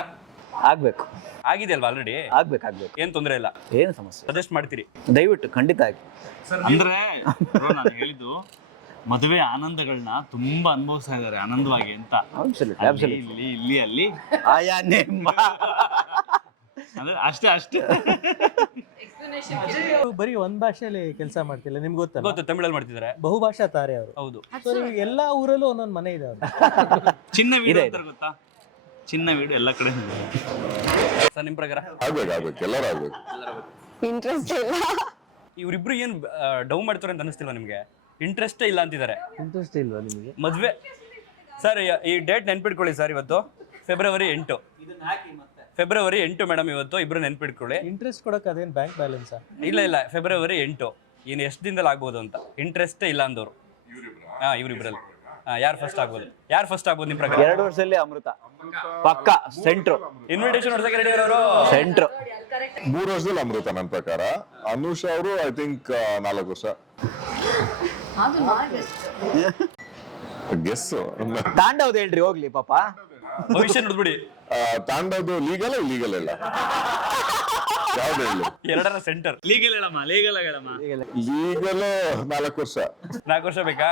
ಆಗ್ಬೇಕು ಆಗಿದೆ ಅಲ್ವಾ ಆಲ್ರೆಡಿ? ಆಗ್ಬೇಕು ಏನ್ ತೊಂದರೆ ಇಲ್ಲ, ಏನು ಸಮಸ್ಯೆ ಸಜೆಸ್ಟ್ ಮಾಡ್ತೀರಿ? ದಯವಿಟ್ಟು ಖಂಡಿತ ಆಗಿ. ಅಂದ್ರೆ bro, ನಾನು ಹೇಳಿದ್ದು ಮದುವೆ ಆನಂದಗಳನ್ನ ತುಂಬಾ ಅನುಭವಿಸ್ತಾ ಇದಾರೆ ಆನಂದವಾಗಿ ಅಂತ. Absolutely, absolutely. ಇಲ್ಲಿ ಅಲ್ಲಿ ಆಯಾ ನಿಮ್ಮ ಅಂದ್ರೆ ಅಷ್ಟೇ ಅವ್ರು ಬರೀ ಒಂದ್ ಭಾಷೆಯಲ್ಲಿ ಕೆಲಸ ಮಾಡ್ತಿಲ್ಲ, ನಿಮ್ಗೆ ಗೊತ್ತಲ್ಲ, ಗೊತ್ತು, ತಮಿಳಲ್ಲಿ ಮಾಡ್ತಿದ್ದಾರೆ. ಬಹುಭಾಷಾ ತಾರೆ ಅವರು. ಹೌದು. ಸೊ ನಿಮ್ಗೆ ಎಲ್ಲಾ ಊರಲ್ಲೂ ಒಂದೊಂದು ಮನೆ ಇದೆ ಅವ್ರು. ಚಿನ್ನ ವೀಡು ಇದೆ. ಅಂತಾರೆ ಗೊತ್ತಾ? ಚಿನ್ನ ವೀಡು ಎಲ್ಲ ಕಡೆ ಸರ್ ನಿಮ್ ಪ್ರಕಾರ ಆಗ್ಬೇಕು ಎಲ್ಲರೂ ಆಗ್ಬೇಕು. ಇಂಟ್ರೆಸ್ಟ್ ಇಲ್ಲ. ಇವ್ರಿಬ್ರು ಏನ್ ಡೌ ಮಾಡ್ತಾರೆ ಅಂತ ಅನಿಸ್ತಿಲ್ವಾ ನಿಮ್ಗೆ? ಇಂಟ್ರೆಸ್ಟೇ ಇಲ್ಲ ಅಂತಿದ್ದಾರೆ. ಇಂಟ್ರೆಸ್ಟ್ ಇಲ್ವಾ ನಿಮಗೆ? ಮದ್ವೆ ಸರ್ ಈ ಡೇಟ್ ನೆನ್ಪಿಟ್ಕೊಳ್ಳಿ ಸರ್, ಇವತ್ತು ಫೆಬ್ರವರಿ 8. ಫೆಬ್ರವರಿ 8 ಮೇಡಮ್, ಇವತ್ತು ಇಬ್ರು ನೆನ್ಪಿಟ್ಕೊಳ್ಳಿ. ಇಂಟ್ರೆಸ್ಟ್ ಕೊಡಕ್ ಅದೇನ್ ಬ್ಯಾಂಕ್ ಬ್ಯಾಲೆನ್ಸಾ? ಇಲ್ಲ ಫೆಬ್ರವರಿ 8. ಇನ್ನು ಎಷ್ಟು ದಿನದಲ್ಲಿ ಆಗ್ಬೋದು ಅಂತ. ಇಂಟ್ರೆಸ್ಟೇ ಇಲ್ಲ ಅಂದವ್ರು. ಹಾ ಇವ್ರಿಬ್ರಲ್ಲಿ ಯಾರು ಫಸ್ಟ್ ಆಗ್ಬೋದು ನಿಮ್ ಪ್ರಕಾರ? 2 ವರ್ಷದಲ್ಲಿ ಅಮೃತ ಪಕ್ಕ ಸೆಂಟ್ರು. ಇನ್ವಿಟೇಷನ್ ಹೊಡ್ಸಕ್ಕೆ ರೆಡಿ ಇರೋರು ಸೆಂಟ್ರು 3 ವರ್ಷದಲ್ಲಿ ಅಮೃತ ನನ್ನ ಪ್ರಕಾರ. ಅನುಷ್ ಅವರು ಐ ಥಿಂಕ್ 4 ವರ್ಷ. ಗೆಸ್ ತಾಂಡವ್ದು ಹೇಳ್ರಿ ಹೋಗ್ಲಿ ಪಾಪ. ಭವಿಷ್ಯ ನೋಡ್ಬಿಡಿ. ತಾಂಡದ್ದು ಲೀಗಲ್ ಇಲ್ಲ ಯಾವ್ದು ಹೇಳಿ? 2ರ ಸೆಂಟರ್. ಲೀಗಲ್ ಹೇಳಮ್ಮ. ಲೀಗಲ್ 4 ವರ್ಷ. 4 ವರ್ಷ ಬೇಕಾ?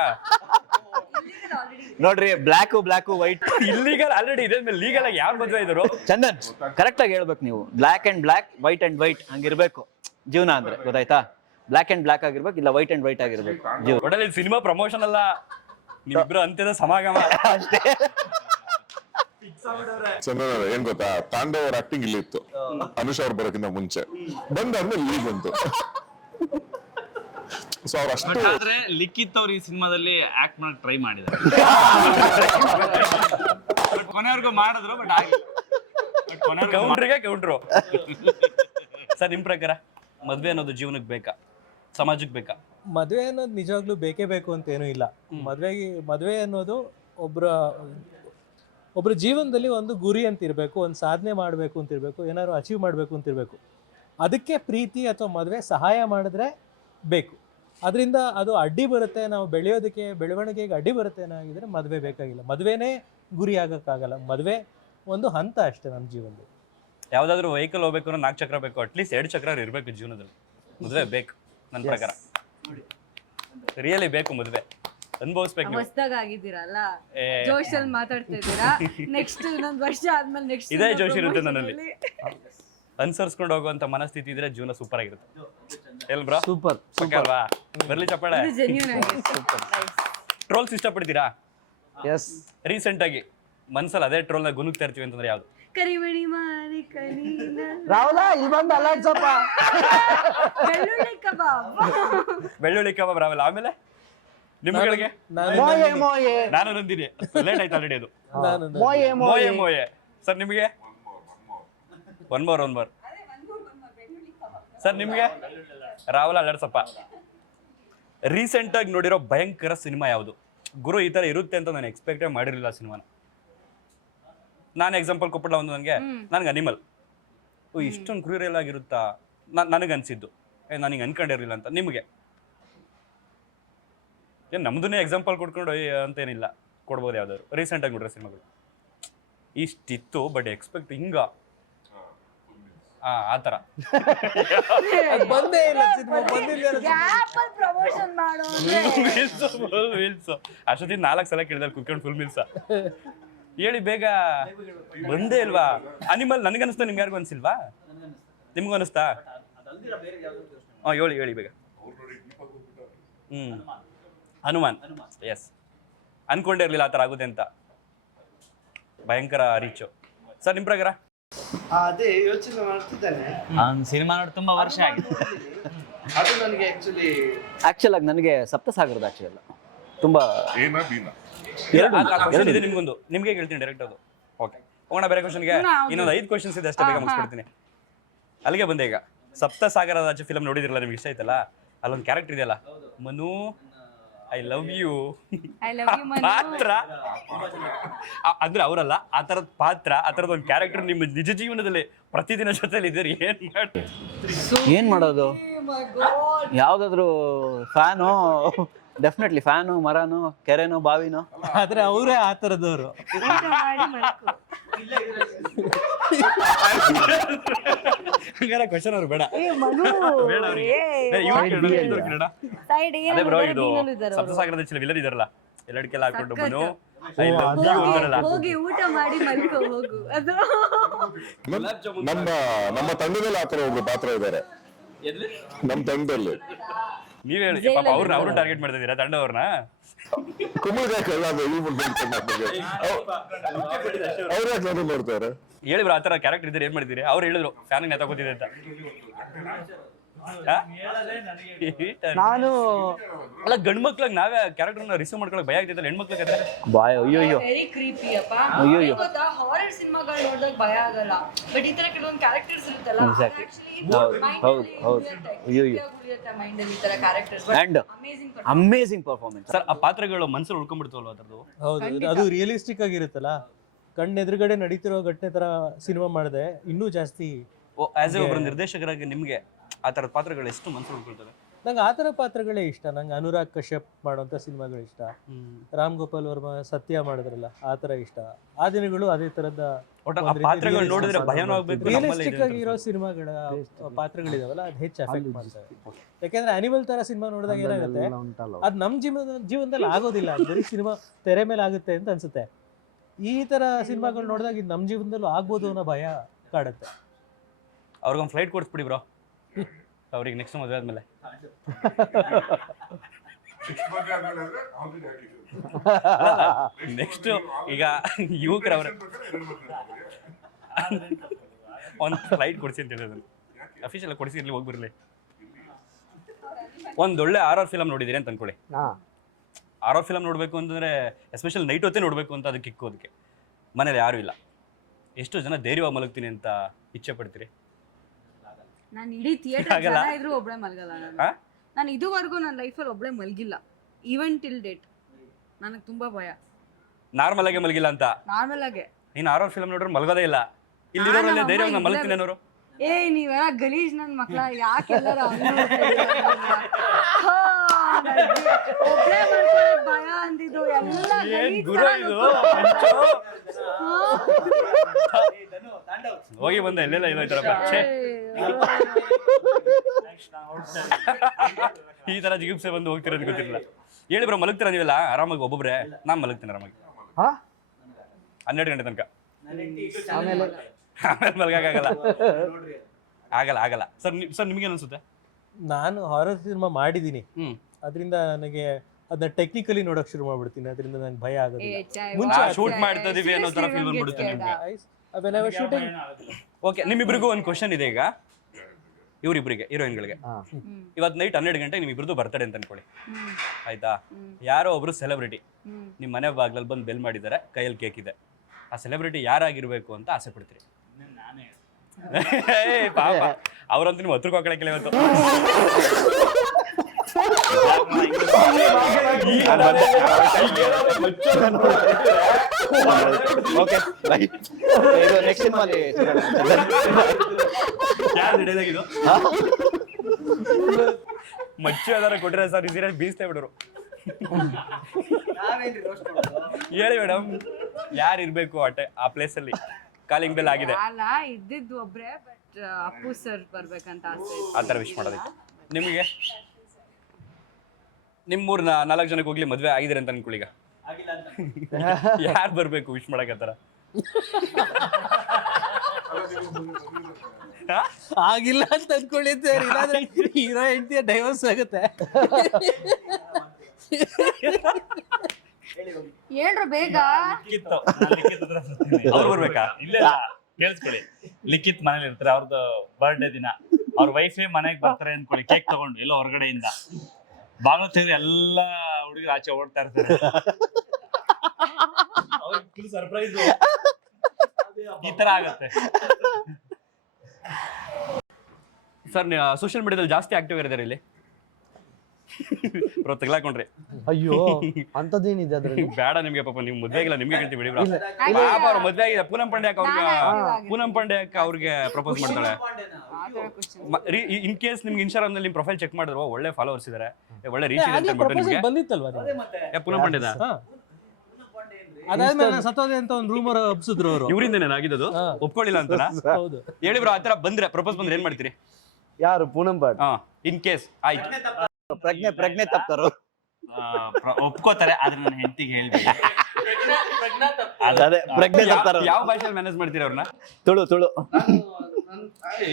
ನೋಡ್ರಿ ಬ್ಲ್ಯಾಕು ವೈಟ್ ಇಲ್ಲಿಗಲ್ ಆಲ್ರೆಡಿ ಇದೆ, ಲೀಗಲ್ ಆಗಿ ಯಾರು ಮದುವೆ ಇದ್ರು? ಚಂದನ್ ಕರೆಕ್ಟ್ ಆಗಿ ಹೇಳ್ಬೇಕು ನೀವು. Black and black, white and white ಹಂಗಿರ್ಬೇಕು ಜೀವನ ಅಂದ್ರೆ, ಗೊತ್ತಾಯ್ತಾ? ಬ್ಲ್ಯಾಕ್ ಅಂಡ್ ಬ್ಲ್ಯಾಕ್ ಆಗಿರ್ಬೇಕು, ಇಲ್ಲ ವೈಟ್ ಅಂಡ್ ವೈಟ್ ಆಗಿರ್ಬೇಕು ಜೀವನ. ಒಟ್ಟಲ್ಲಿ ಸಿನಿಮಾ ಪ್ರಮೋಷನ್ ಅಲ್ಲ, ನೀವಿಬ್ರು ಅಂತ್ಯದ ಸಮಾಗಮ ಅಷ್ಟೇ. ಚಂದ್ರನ ಏನ್ ಗೊತ್ತಾ, ತಾಂಡವ್ ಅವ್ರ ಆಕ್ಟಿಂಗ್ ಇಲ್ಲಿ ಇತ್ತು ಅನುಷ್ ಅವ್ರು ಬರೋಕ್ಕಿಂತ ಮುಂಚೆ. ಬಂದಾದ್ಮೇಲೆ ಲೀಗ್ ಬಂತು. ಸೊ ಅವ್ರು ಅಷ್ಟು ಆದ್ರೆ ಲಿಖಿತ್ ಅವ್ರು ಈ ಸಿನಿಮಾದಲ್ಲಿ ಆಕ್ಟ್ ಮಾಡಕ್ ಟ್ರೈ ಮಾಡಿದ್ದಾರೆ. ಕೊನೆವರೆಗೂ ಮಾಡಿದ್ರು, ಬಟ್ ಕೌಂಟ್ರು. ಸರ್ ನಿಮ್ ಪ್ರಕಾರ ಮದ್ವೆ ಅನ್ನೋದು ಜೀವನಕ್ಕೆ ಬೇಕಾ, ಸಮಾಜಕ್ಕೆ ಬೇಕಾ? ಮದುವೆ ಅನ್ನೋದು ನಿಜವಾಗ್ಲೂ ಬೇಕೇ ಬೇಕು ಅಂತ ಏನೂ ಇಲ್ಲ. ಮದುವೆ ಅನ್ನೋದು ಒಬ್ಬರ ಜೀವನದಲ್ಲಿ ಒಂದು ಗುರಿ ಅಂತ ಇರಬೇಕು, ಒಂದು ಸಾಧನೆ ಮಾಡಬೇಕು ಅಂತ ಇರಬೇಕು, ಏನಾದ್ರು ಅಚೀವ್ ಮಾಡಬೇಕು ಅಂತ ಇರಬೇಕು. ಅದಕ್ಕೆ ಪ್ರೀತಿ ಅಥವಾ ಮದುವೆ ಸಹಾಯ ಮಾಡಿದ್ರೆ ಬೇಕು. ಅದರಿಂದ ಅದು ಅಡ್ಡಿ ಬರುತ್ತೆ, ನಾವು ಬೆಳವಣಿಗೆಗೆ ಅಡ್ಡಿ ಬರುತ್ತೆ ಏನಾಗಿದ್ರೆ ಮದುವೆ ಬೇಕಾಗಿಲ್ಲ. ಮದುವೆನೇ ಗುರಿ ಆಗೋಕ್ಕಾಗಲ್ಲ. ಮದುವೆ ಒಂದು ಹಂತ ಅಷ್ಟೇ ನಮ್ಮ ಜೀವನದಲ್ಲಿ. ಯಾವ್ದಾದ್ರು ವೆಹಿಕಲ್ ಹೋಗ್ಬೇಕು ಅಂದ್ರೆ 4 ಚಕ್ರ ಬೇಕು, ಅಟ್ಲೀಸ್ಟ್ 2 ಚಕ್ರ ಇರ್ಬೇಕು ಜೀವನದಲ್ಲಿ. ಮದುವೆ ಬೇಕು ನನ್ನ ಪ್ರಕಾರ, ರಿಯಲಿ ಬೇಕು ಮದುವೆ. ಅನುಭವಿಸ್ಬೇಕು ನೀವು. ಹೊಸದಾಗ ಆಗಿದ್ದೀರಲ್ಲ, ಜೋಶಲ್ಲಿ ಮಾತಾಡ್ತಾ ಇದ್ದೀರಾ. ನೆಕ್ಸ್ಟ್ ಇನ್ನೊಂದು ವರ್ಷ ಆದ್ಮೇಲೆ ನೆಕ್ಸ್ಟ್ ಇದೇ ಜೋಶ್ ಇರುತ್ತೆ ನನ್ನಲ್ಲಿ. ಅನ್ಸರ್ಸ್ಕೊಂಡು ಹೋಗುವಂತ ಮನಸ್ಥಿತಿ ಇದ್ರೆ ಜೀವನ ಸೂಪರ್ ಆಗಿರುತ್ತೆ. ಎಲ್ಬ್ರಾ ಸೂಪರ್ ಅಲ್ವಾ? ಬರ್ಲಿ ಚಪ್ಪಾಳೆ. ಜೆನ್ಯೂನ್ ಆಗಿ ಟ್ರೋಲ್ಸ್ ಇಷ್ಟಪಡ್ತೀರಾ? ಎಸ್. ರೀಸೆಂಟ್ ಆಗಿ ಮನ್ಸಲ್ಲಿ ಅದೇ ಟ್ರೋಲ್ ನ ಗುನುಗ್ತಾ ಇರ್ತೀವಿ ಅಂತಂದ್ರೆ ಯಾವ್ದು? ಕರಿಮಣಿ ಮಾರಿ ಕನೀನ ರಾಹುಲ ಇಲ್ಲಿ ಬಂದು ಅಲ್ಲಾಡ್ಸಪ್ಪ. ಬೆಳ್ಳುಳ್ಳಿ ಕಬಾಬ್. ಬೆಳ್ಳುಳ್ಳಿ ಕಬಾಬ್ ರಾವಲ್ಲ. ಆಮೇಲೆ ನಿಮ್ಗಳಿಗೆ ನಾನು ನಂದಿನಿ. ಲೇಟ್ ಆಯ್ತು ಆಲ್ರೆಡಿ ಅದು. ಮೋಯೆ ಸರ್ ನಿಮಗೆ? ಒನ್ ಮೋರ್ ಸರ್ ನಿಮಗೆ? ರಾಹುಲ್ ಅಲ್ಲಾಡ್ಸಪ್ಪ. ರೀಸೆಂಟ್ ಆಗಿ ನೋಡಿರೋ ಭಯಂಕರ ಸಿನಿಮಾ ಯಾವುದು? ಗುರು ಈ ತರ ಇರುತ್ತೆ ಅಂತ ನಾನು ಎಕ್ಸ್ಪೆಕ್ಟೇ ಮಾಡಿರಲಿಲ್ಲ ಸಿನಿಮಾನ. ನಾನು ಎಕ್ಸಾಂಪಲ್ ಕೊಟ್ಬಿಟ್ಲ ಒಂದು, ನನಗೆ ಅನಿಮಲ್ ಇಷ್ಟೊಂದು ಕ್ರೂರಲ್ ಆಗಿರುತ್ತಾ ನನಗನ್ಸಿದ್ದು. ನನಗೆ ಅನ್ಕೊಂಡಿರಲಿಲ್ಲ ಅಂತ. ನಿಮಗೆ ಏನು ನಮ್ದನ್ನೇ ಎಕ್ಸಾಂಪಲ್ ಕೊಟ್ಕೊಂಡು ಅಂತೇನಿಲ್ಲ, ಕೊಡ್ಬೋದು ಯಾವ್ದಾದ್ರು ರೀಸೆಂಟಾಗಿ ನೋಡ್ರೆ ಸಿನಿಮಾಗಳು? ಇಷ್ಟಿತ್ತು ಬಟ್ ಎಕ್ಸ್ಪೆಕ್ಟ್ ಹಿಂಗ ಆ ಥರ ಬಂದೇ ಇಲ್ಲ ಸಿನಿಮಾ. ಪ್ರಮೋಷನ್ ಮಾಡೋ ಅಷ್ಟೊತ್ತಿನ 4 ಸಲ ಕೇಳಿದ್ರೆ ಕುತ್ಕೊಂಡು ಫುಲ್ ಮಿಲ್ಸ ಹೇಳಿ ಬೇಗ. ಬಂದೇ ಇಲ್ವಾ? ಅನಿಮಲ್ ನನಗನ್ನಿಸ್ತಾ, ನಿಮ್ಗೆ ಯಾರಿಗೂ ಅನ್ಸಿಲ್ವಾ? ನಿಮ್ಗೂ ಅನಿಸ್ತಾ? ಹೇಳಿ ಬೇಗ. ಹನುಮಾನ್. ಎಸ್, ಅನ್ಕೊಂಡೇ ಇರ್ಲಿಲ್ಲ ಆ ಥರ ಆಗುತ್ತೆ ಅಂತ. ಭಯಂಕರ ರೀಚು. ಸರ್ ನಿಮ್ ಪ್ರಕಾರ? ಅದೇ ಯೋಚನೆ ಮಾಡ್ತಿದ್ದಾನೆ. ಸಿನಿಮಾ ನೋಡಿ ತುಂಬಾ ವರ್ಷ ಆಗಿದೆ. ಅದು ನನಗೆ ಆಕ್ಚುಲ್ ಆಗಿ ನನಗೆ ಸಪ್ತಸಾಗರದ ಆಕ್ಚುಲ್ ತುಂಬಾ ಇದೆ. ನಿಮ್ಗೊಂದು ನಿಮ್ಗೆ ಹೇಳ್ತೀನಿ ಡೈರೆಕ್ಟ್ ಅದು. ಓಕೆ, ಹೋಗೋಣ ಬೇರೆ ಕ್ವಶನ್ಗೆ. ಇನ್ನೊಂದು 5 ಕ್ವಶನ್ಸ್ ಇದೆ ಅಷ್ಟೇ, ಬೇಗ ಮುಗಿಸ್ಬಿಡ್ತೀನಿ. ಅಲ್ಲಿಗೆ ಬಂದೆ ಈಗ. ಸಪ್ತಸಾಗರದ ಫಿಲಮ್ ನೋಡಿದಿರಲ್ಲ, ನಿಮ್ಗೆ ಇಷ್ಟ ಆಯ್ತಲ್ಲ? ಅಲ್ಲೊಂದು ಕ್ಯಾರೆಕ್ಟರ್ ಇದೆಯಲ್ಲ, Manu I love you I love you Manu. ಪಾತ್ರ ಅಂದ್ರೆ ಅವರಲ್ಲ, ಆ ಥರದ ಪಾತ್ರ, ಆ ಥರದ ಒಂದು ಕ್ಯಾರೆಕ್ಟರ್ ನಿಮ್ಮ ನಿಜ ಜೀವನದಲ್ಲಿ ಪ್ರತಿದಿನ ಜೊತೆಲಿ ಇದ್ದೀರಿ, ಏನ್ ಮಾಡೋದು? ಯಾವ್ದಾದ್ರು ಫ್ಯಾನು, ಡೆಫಿನೆಟ್ಲಿ ಫ್ಯಾನು, ಮರನೋ, ಕೆರೆನೋ, ಬಾವಿನೋ. ಆದ್ರೆ ಅವರೇ ಆ ಥರದವರು. ಊಟ ಮಾಡಿ ಮಲ್ಕೊ. ಹಂಗಾರೆ ಕ್ವಶನ್ ಅವ್ರು ಬೇಡ. ಏ ಮನು, ಬೇಡ ಅವ್ರಿಗೆ. ಏ, side ಅದೇ ಬ್ರೋ, ಇದು ಏನಾದ್ರು ಇದಾರೆ ಅವ್ರು. ಸಪ್ತಸಾಗರದ ಚಿಲ ವಿಲನ್ ಇದಾರಲ್ಲ, ಎಲ್ಲಡ್ಕೆಲ್ಲ ಹಾಕೊಂಡು ಬನು ಐ ಲವ್ ಹೋಗಿ ಯು ಅಂತಾರಲ್ಲ. ಹೋಗಿ ಊಟ ಮಾಡಿ ಮಲ್ಕೊ ಹೋಗು. ಅದು ನಮ್ಮ ತಂಡದಲ್ಲಿ ಆತರ ಒಬ್ರು ಪಾತ್ರ ಇದ್ದಾರೆ, ನಮ್ಮ ತಂಡದಲ್ಲಿ. ನೀವ್ ಹೇಳಿ ಪಾಪ ಅವ್ರು ಟಾರ್ಗೆಟ್ ಮಾಡ್ತಾ ಇದೀರಾ ತಂಡವ್ರನ್ನ? ಕುಂಬಳಕಾಯಿ ಅವ್ರ ಯಾಕೆ ನೋಡ್ತಾರೆ? ಹೇಳಿ ಬ್ರೋ, ಆ ಥರ ಕ್ಯಾರೆಕ್ಟರ್ ಇದ್ದಾರೆ, ಏನ್ ಮಾಡಿದ್ದೀರಿ? ಅವ್ರು ಹೇಳಿದ್ರು ಫ್ಯಾನ್ ನೇತಾಕೋತಿದೆ ಅಂತ. ನಾನು ಅಲ್ಲ, ಗಂಡ್ ಮಕ್ಳಿಗೆ ನಾವೇ ಕ್ಯಾರೆಕ್ಟರ್ನ ರಿಸೀವ್ ಮಾಡ್ಕೊಳಕ್ ಭಯ ಆಗ್ತೈತಲ್ಲ, ಹೆಣ್ಮಕ್ಳಿಗೆ ಬಾಯ್ ಅಯ್ಯೋ ವೆರಿ ಕ್ರೀಪಿ ಅಪ್ಪ. ಅಯ್ಯೋ. ಗೊತ್ತಾ, ಹಾರರ್ ಸಿನಿಮಾಗಳು ನೋಡಿದಾಗ ಭಯ ಆಗಲ್ಲ, ಬಟ್ ಈ ತರ ಕೆಲವೊಂದು ಕ್ಯಾರೆಕ್ಟರ್ಸ್ ಇರುತ್ತಲ್ಲ, Exactly. ಹೌದು. ಅಯ್ಯೋ. ಮೈಂಡ್ ಅಲ್ಲಿ ಈ ತರ characters and amazing performance. Sir, ಆ ಪಾತ್ರಗಳು ಮನಸ್ಸಲ್ಲಿ ಉಳ್ಕೊಂಡ್ಬಿಡ್ತವಲ್ವ ಅದ್ರದ್ದು? ಹೌದು, ಅದು ರಿಯಲಿಸ್ಟಿಕ್ ಆಗಿರುತ್ತಲ್ಲ. ಕಣ್ಣೆದುರುಗಡೆ ನಡೀತಿರೋ ಘಟನೆ ತರ ಸಿನಿಮಾ ಮಾಡಿದೆ ಇನ್ನೂ ಜಾಸ್ತಿ. ಆಸ್ ಎ ಒಬ್ಬರು ನಿರ್ದೇಶಕರಾಗಿ ನಿಮ್ಗೆ ಆ ಥರದ ಪಾತ್ರಗಳು ಎಷ್ಟು ಮನಸ್ಸಲ್ಲಿ ಉಳ್ಕೊಳ್ತವೆ? ನಂಗೆ ಆ ಥರ ಪಾತ್ರಗಳೇ ಇಷ್ಟ. ನಂಗೆ ಅನುರಾಗ್ ಕಶ್ಯಪ್ ಮಾಡೋಂಥ ಸಿನಿಮಾಗಳು ಇಷ್ಟ. ರಾಮ್ ಗೋಪಾಲ್ ವರ್ಮಾ ಸತ್ಯ ಮಾಡಿದ್ರಲ್ಲ, ಆ ಥರ ಇಷ್ಟ. ಆ ದಿನಗಳು ಅದೇ ಥರದ ಪಾತ್ರಗಳು ನೋಡಿದ್ರೆ ಭಯನೂ ಆಗ್ಬೇಕು. ರಿಯಲಿಸ್ಟಿಕ್ ಆಗಿರೋ ಸಿನಿಮಾಗಳ ಪಾತ್ರಗಳಿದಾವಲ್ಲ, ಅದು ಹೆಚ್ಚು ಎಫೆಕ್ಟ್ ಮಾಡ್ತವೆ. ಯಾಕೆಂದ್ರೆ ಅನಿಮಲ್ ತರ ಸಿನಿಮಾ ನೋಡಿದಾಗ ಏನಾಗುತ್ತೆ, ಅದು ನಮ್ಮ ಜೀವನದಲ್ಲಿ ಆಗೋದಿಲ್ಲ, ಬರೀ ಸಿನಿಮಾ ತೆರೆ ಮೇಲೆ ಆಗುತ್ತೆ ಅಂತ ಅನ್ಸುತ್ತೆ. ಈ ತರ ಸಿನಿಮಾಗಳು ನೋಡಿದಾಗ ಇದು ನಮ್ಮ ಜೀವನದಲ್ಲೂ ಆಗ್ಬೋದು ಅನ್ನೋ ಭಯ ಕಾಡುತ್ತೆ. ಅವ್ರಿಗೊಂದು ಫ್ಲೈಟ್ ಕೊಡಿಸ್ಬಿಡಿ ಬ್ರೋ, ಅವ್ರಿಗೆ ನೆಕ್ಸ್ಟ್ ಮದುವೆ ಆದ್ಮೇಲೆ. ನೆಕ್ಸ್ಟ್ ಈಗ ಯುವಕರವ್ರ ಒಂದು ಫ್ಲೈಟ್ ಕೊಡಿಸಿ ಅಂತ ಹೇಳಿದ್ರು. ಅಫಿಷಿಯಲ್ ಕೊಡಿಸಿ ಇರ್ಲಿ, ಹೋಗಿ ಬರಲಿ. ಒಂದೊಳ್ಳೆ ಆರ್ ಫಿಲಮ್ ನೋಡಿದಿರಿ ಅಂತ ಅನ್ಕೊಳ್ಳಿ. ಆರ್ ಫಿಲಮ್ ನೋಡಬೇಕು ಅಂತಂದ್ರೆ ಎಸ್ಪೆಷಲ್ ನೈಟ್ ಹೊತ್ತೇ ನೋಡಬೇಕು ಅಂತ ಅದಕ್ಕೆ ಇಕ್ಕೋದಕ್ಕೆ ಮನೇಲಿ ಯಾರೂ ಇಲ್ಲ. ಎಷ್ಟು ಜನ ಧೈರ್ಯವಾಗಿ ಮಲಗ್ತೀನಿ ಅಂತ ಇಚ್ಛೆ ಪಡ್ತೀರಿ? ನಾನು ಇಡೀ ಥಿಯೇಟರ್ ಜನ ಇದ್ರು ಒಬ್ಳೆ ಮಲ್ಗಲ್ಲ. ನಾನು ಇದುವರೆಗೂ ನನ್ನ ಲೈಫಲ್ಲಿ ಒಬ್ಳೆ ಮಲ್ಗಿಲ್ಲ, ಈವನ್ ಟಿಲ್ ಡೇಟ್. ನನಗೆ ತುಂಬಾ ಭಯ. ನಾರ್ಮಲ್ ಆಗಿ ಮಲಗಿಲ್ಲ ಅಂತ? ನಾರ್ಮಲ್ ಆಗಿ. ನೀನು ಆರ್ ಫಿಲಮ್ ನೋಡ್ರೆ ಮಲಗೋದೇ ಇಲ್ಲ. ಇಲ್ಲಿರೋರಲ್ಲೇ ಧೈರ್ಯವಾಗಿ ನಾನು ಮಲಗ್ತೀನಿ ಅನ್ನೋರು. ಏ, ನೀವೆಲ್ಲ ಗಲೀಜ್ ನನ್ನ ಮಕ್ಳ, ಯಾಕೆಲ್ಲರ ಒಬ್ಳೆ ಮಾಡ್ಕೊಳ್ಳೋದು ಭಯ ಅಂದಿದ್ದು ಎಲ್ಲ ಹೋಗಿ ಬಂದ ಎಲ್ಲೆಲ್ಲ ಇಲ್ಲ ಈ ತರ ಜಿಗುಪ್ಸೆ ಬಂದು ಹೋಗ್ತಿರೋದು ಗೊತ್ತಿಲ್ಲ. ಹೇಳಿ ಬ್ರೋ, ಮಲಗ್ತೀರಾ ನೀವೆಲ್ಲ ಆರಾಮಾಗಿ ಒಬ್ಬೊಬ್ರೆ? ನಾನ್ ಮಲಗ್ತೀನಿ ಆರಾಮಾಗಿ 12 ಗಂಟೆ ತನಕ. ಆಮೇಲೆ ಮಲಗಕ್ಕಾಗಲ್ಲ. ಆಗಲ್ಲ. ಸರ್ ನಿಮ್ಗೆ ಅನ್ಸುತ್ತೆ? ನಾನು ಹಾರರ್ ಸಿನಿಮಾ ಮಾಡಿದೀನಿ, ಅದರಿಂದ ನನಗೆ ಅದನ್ನ ಟೆಕ್ನಿಕಲಿ ನೋಡಕ್ ಶುರು ಮಾಡ್ಬಿಡ್ತೀನಿ. ಅದರಿಂದ ನಂಗೆ ಭಯ ಆಗೋದಿಲ್ಲ. ಶೂಟ್ ಮಾಡ್ತಾ ಇದೀವಿ ಅನ್ನೋ ತರ ಫೀಲ್ ಬಂದ್ಬಿಡುತ್ತೆ ನಿಮ್ಗೆ. ಓಕೆ, ನಿಮ್ಮಿಬ್ರಿಗೂ ಒಂದು ಕ್ವಶನ್ ಇದೆ. ಈಗ ಇವರಿಬ್ಬರಿಗೆ, ಹೀರೋಯಿನ್ಗಳಿಗೆ, ಇವತ್ತು ನೈಟ್ 12 ಗಂಟೆಗೆ ನಿಮ್ಮಿಬ್ರದ್ದು ಬರ್ತಡೆ ಅಂತ ಅನ್ಕೊಳ್ಳಿ, ಆಯ್ತಾ? ಯಾರೋ ಒಬ್ರು ಸೆಲೆಬ್ರಿಟಿ ನಿಮ್ಮ ಮನೆ ಬಾಗ್ಲಲ್ಲಿ ಬಂದು ಬೆಲ್ ಮಾಡಿದ್ದಾರೆ, ಕೈಯಲ್ಲಿ ಕೇಕ್ ಇದೆ. ಆ ಸೆಲೆಬ್ರಿಟಿ ಯಾರಾಗಿರ್ಬೇಕು ಅಂತ ಆಸೆ ಪಡ್ತೀರಿ? ಪಾಪ ಅವ್ರಂತೂ ನೀವು ಹತ್ರಕ್ಕೆ ಹೋಗ್ಕೊಳಕ್ಕಿಲ್ಲ ಇವತ್ತು. ಓಕೆ, ಇದು ನೆಕ್ಸ್ಟ್ ಸಿನಿಮಾಲಿ ಮಚ್ಚು ಯಾವ್ದಾರ ಕೊಟ್ಟಿರ ಸರ್, ಇದ್ರೆ ಬೀಸ್ತಾ ಬಿಡೋರು. ಹೇಳಿ ಮೇಡಮ್, ಯಾರು ಇರ್ಬೇಕು ಆ ಪ್ಲೇಸ್ ಅಲ್ಲಿ? ಕಾಲಿಂಗ್ ಬೆಲ್ ಆಗಿದೆ ಅಲ್ಲ, ಇದ್ದಿದ್ದು ಒಬ್ರೆ, ಬಟ್ ಅಪ್ಪು ಸರ್ ಬರ್ಬೇಕಂತ ಆಸೆ. ಆ ಥರ ವಿಶ್ ಮಾಡೋದಕ್ಕೆ ನಿಮಗೆ? ನಿಮ್ಮ 3-4 ಜನಕ್ಕೆ ಹೋಗ್ಲಿ ಮದ್ವೆ ಆಗಿದ್ರೆ ಅಂತ ಅನ್ಕೊಳ್ಳಿ. ಈಗ ಯಾರು ಬರ್ಬೇಕು ವಿಶ್ ಮಾಡಕ್ಕೆ ಆ ಥರ? ಆಗಿಲ್ಲ ಅಂತ ಅನ್ಕೊಂಡಿದ್ದೆ, ಇಲ್ಲಾಂದ್ರೆ ಹೀರೋ ಹೆಂಡತಿಯ ಡೈವರ್ಸ್ ಆಗುತ್ತೆ. ಹೇಳ್ರು ಬೇಗ. ಅವ್ರು ಬರ್ಬೇಕಾ? ಇಲ್ಲ, ಕೇಳಿಸ್ಕೊಳ್ಳಿ. ಲಿಖಿತ್ ಮನೇಲಿ ಇರ್ತಾರೆ, ಅವ್ರದ್ದು ಬರ್ಡೇ ದಿನ ಅವ್ರ ವೈಫೇ ಮನೆಗೆ ಬರ್ತಾರೆ ಅನ್ಕೊಳ್ಳಿ, ಕೇಕ್ ತಗೊಂಡು ಎಲ್ಲ ಹೊರಗಡೆಯಿಂದ. ಬಾಗಿಲು ತೆಗೆದು ಎಲ್ಲ ಹುಡುಗರು ಆಚೆ ಓಡ್ತಾ ಇರ್ತಾರೆ. ಸರ್ಪ್ರೈಸ್ ಈ ತರ ಆಗತ್ತೆ. ಸರ್, ಸೋಷಿಯಲ್ ಮೀಡಿಯಾದಲ್ಲಿ ಜಾಸ್ತಿ ಆಕ್ಟಿವ್ ಇದ್ದಾರೆ ಇಲ್ಲಿ? ಬ್ರೋ ತಗ್ಲಾಕೊಂಡ್ರಿ ಅಯ್ಯೋ ಅಂತದೇನಿದೆ ಅದ್ರಲ್ಲಿ? ಬೇಡ ನಿಮ್ಗೆ ಪಾಪ ನೀವು ಮದ್ವೆ ಆಗಿಲ್ಲ, ನಿಮ್ಗೆ ಹೇಳ್ತೀವಿ ಬಿಡಿ ಬ್ರೋ. ಪಾಪ ಅವ್ರ ಮದ್ವೆ ಆಗಿದೆ. ಪೂನಂ ಪಾಂಡ್ಯಾಕ್ ಅವ್ರಿಗೆ ಪ್ರಪೋಸ್ ಮಾಡ್ತಾಳೆ. ಇನ್ ಕೇಸ್ ನಿಮ್ಗೆ ಇನ್ಸ್ಟಾಗ್ರಾಮ್ ನಲ್ಲಿ ನಿಮ್ ಪ್ರೊಫೈಲ್ ಚೆಕ್ ಮಾಡಿದ್ರು ಒಳ್ಳೆ ಫಾಲೋವರ್ಸ್ ಇದಾರೆ, ಒಳ್ಳೆ ರೀಚ್ ಇದೆ ಅಂತ ಅನ್ಬಿಟ್ಟು ಪ್ರಪೋಸಲ್ ನಿಮ್ಗೆ ಬಂದಿತ್ತಲ್ವಾ ನಿಮ್ಗೆ? ಪೂನಂ ಪಾಂಡ್ಯದ ಹಾ. ಅದಾದ್ಮೇಲೆ ನಾನು ಸತ್ತೋದೆ ಅಂತ ಒಂದು ರೂಮರ್ ಹಬ್ಸಿದ್ರು ಅವರು. ಇವರಿಂದ ಆಗಿದ್ದು ಒಪ್ಕೊಳ್ಳಿಲ್ಲ ಅಂತನಾ? ಹೌದು. ಹೇಳಿ ಬ್ರೋ, ಆತರ ಬಂದ್ರೆ ಪ್ರಪೋಸ್ ಬಂದ್ರೆ ಏನ್ ಮಾಡ್ತೀರಿ? ಯಾರು ಪೂನಂ ಪಾಂಡೆ? ಹಾ, ಇನ್ ಕೇಸ್ ಆಯ್ತು ಪ್ರಜ್ಞೆ ತಪ್ತಾರೋ ಒಪ್ಕೋತಾರೆ, ಆದ್ರೆ ನನ್ನ ಹೆಂಡತಿಗೆ ಹೇಳ್ಬೇಡಿ. ಅದೇ ಪ್ರಜ್ಞೆ ತಪ್ತಾರೋ. ಯಾವ ಭಾಷೆಯಲ್ಲಿ ಮ್ಯಾನೇಜ್ ಮಾಡ್ತೀರಿ ಅವ್ರನ್ನ? Tulu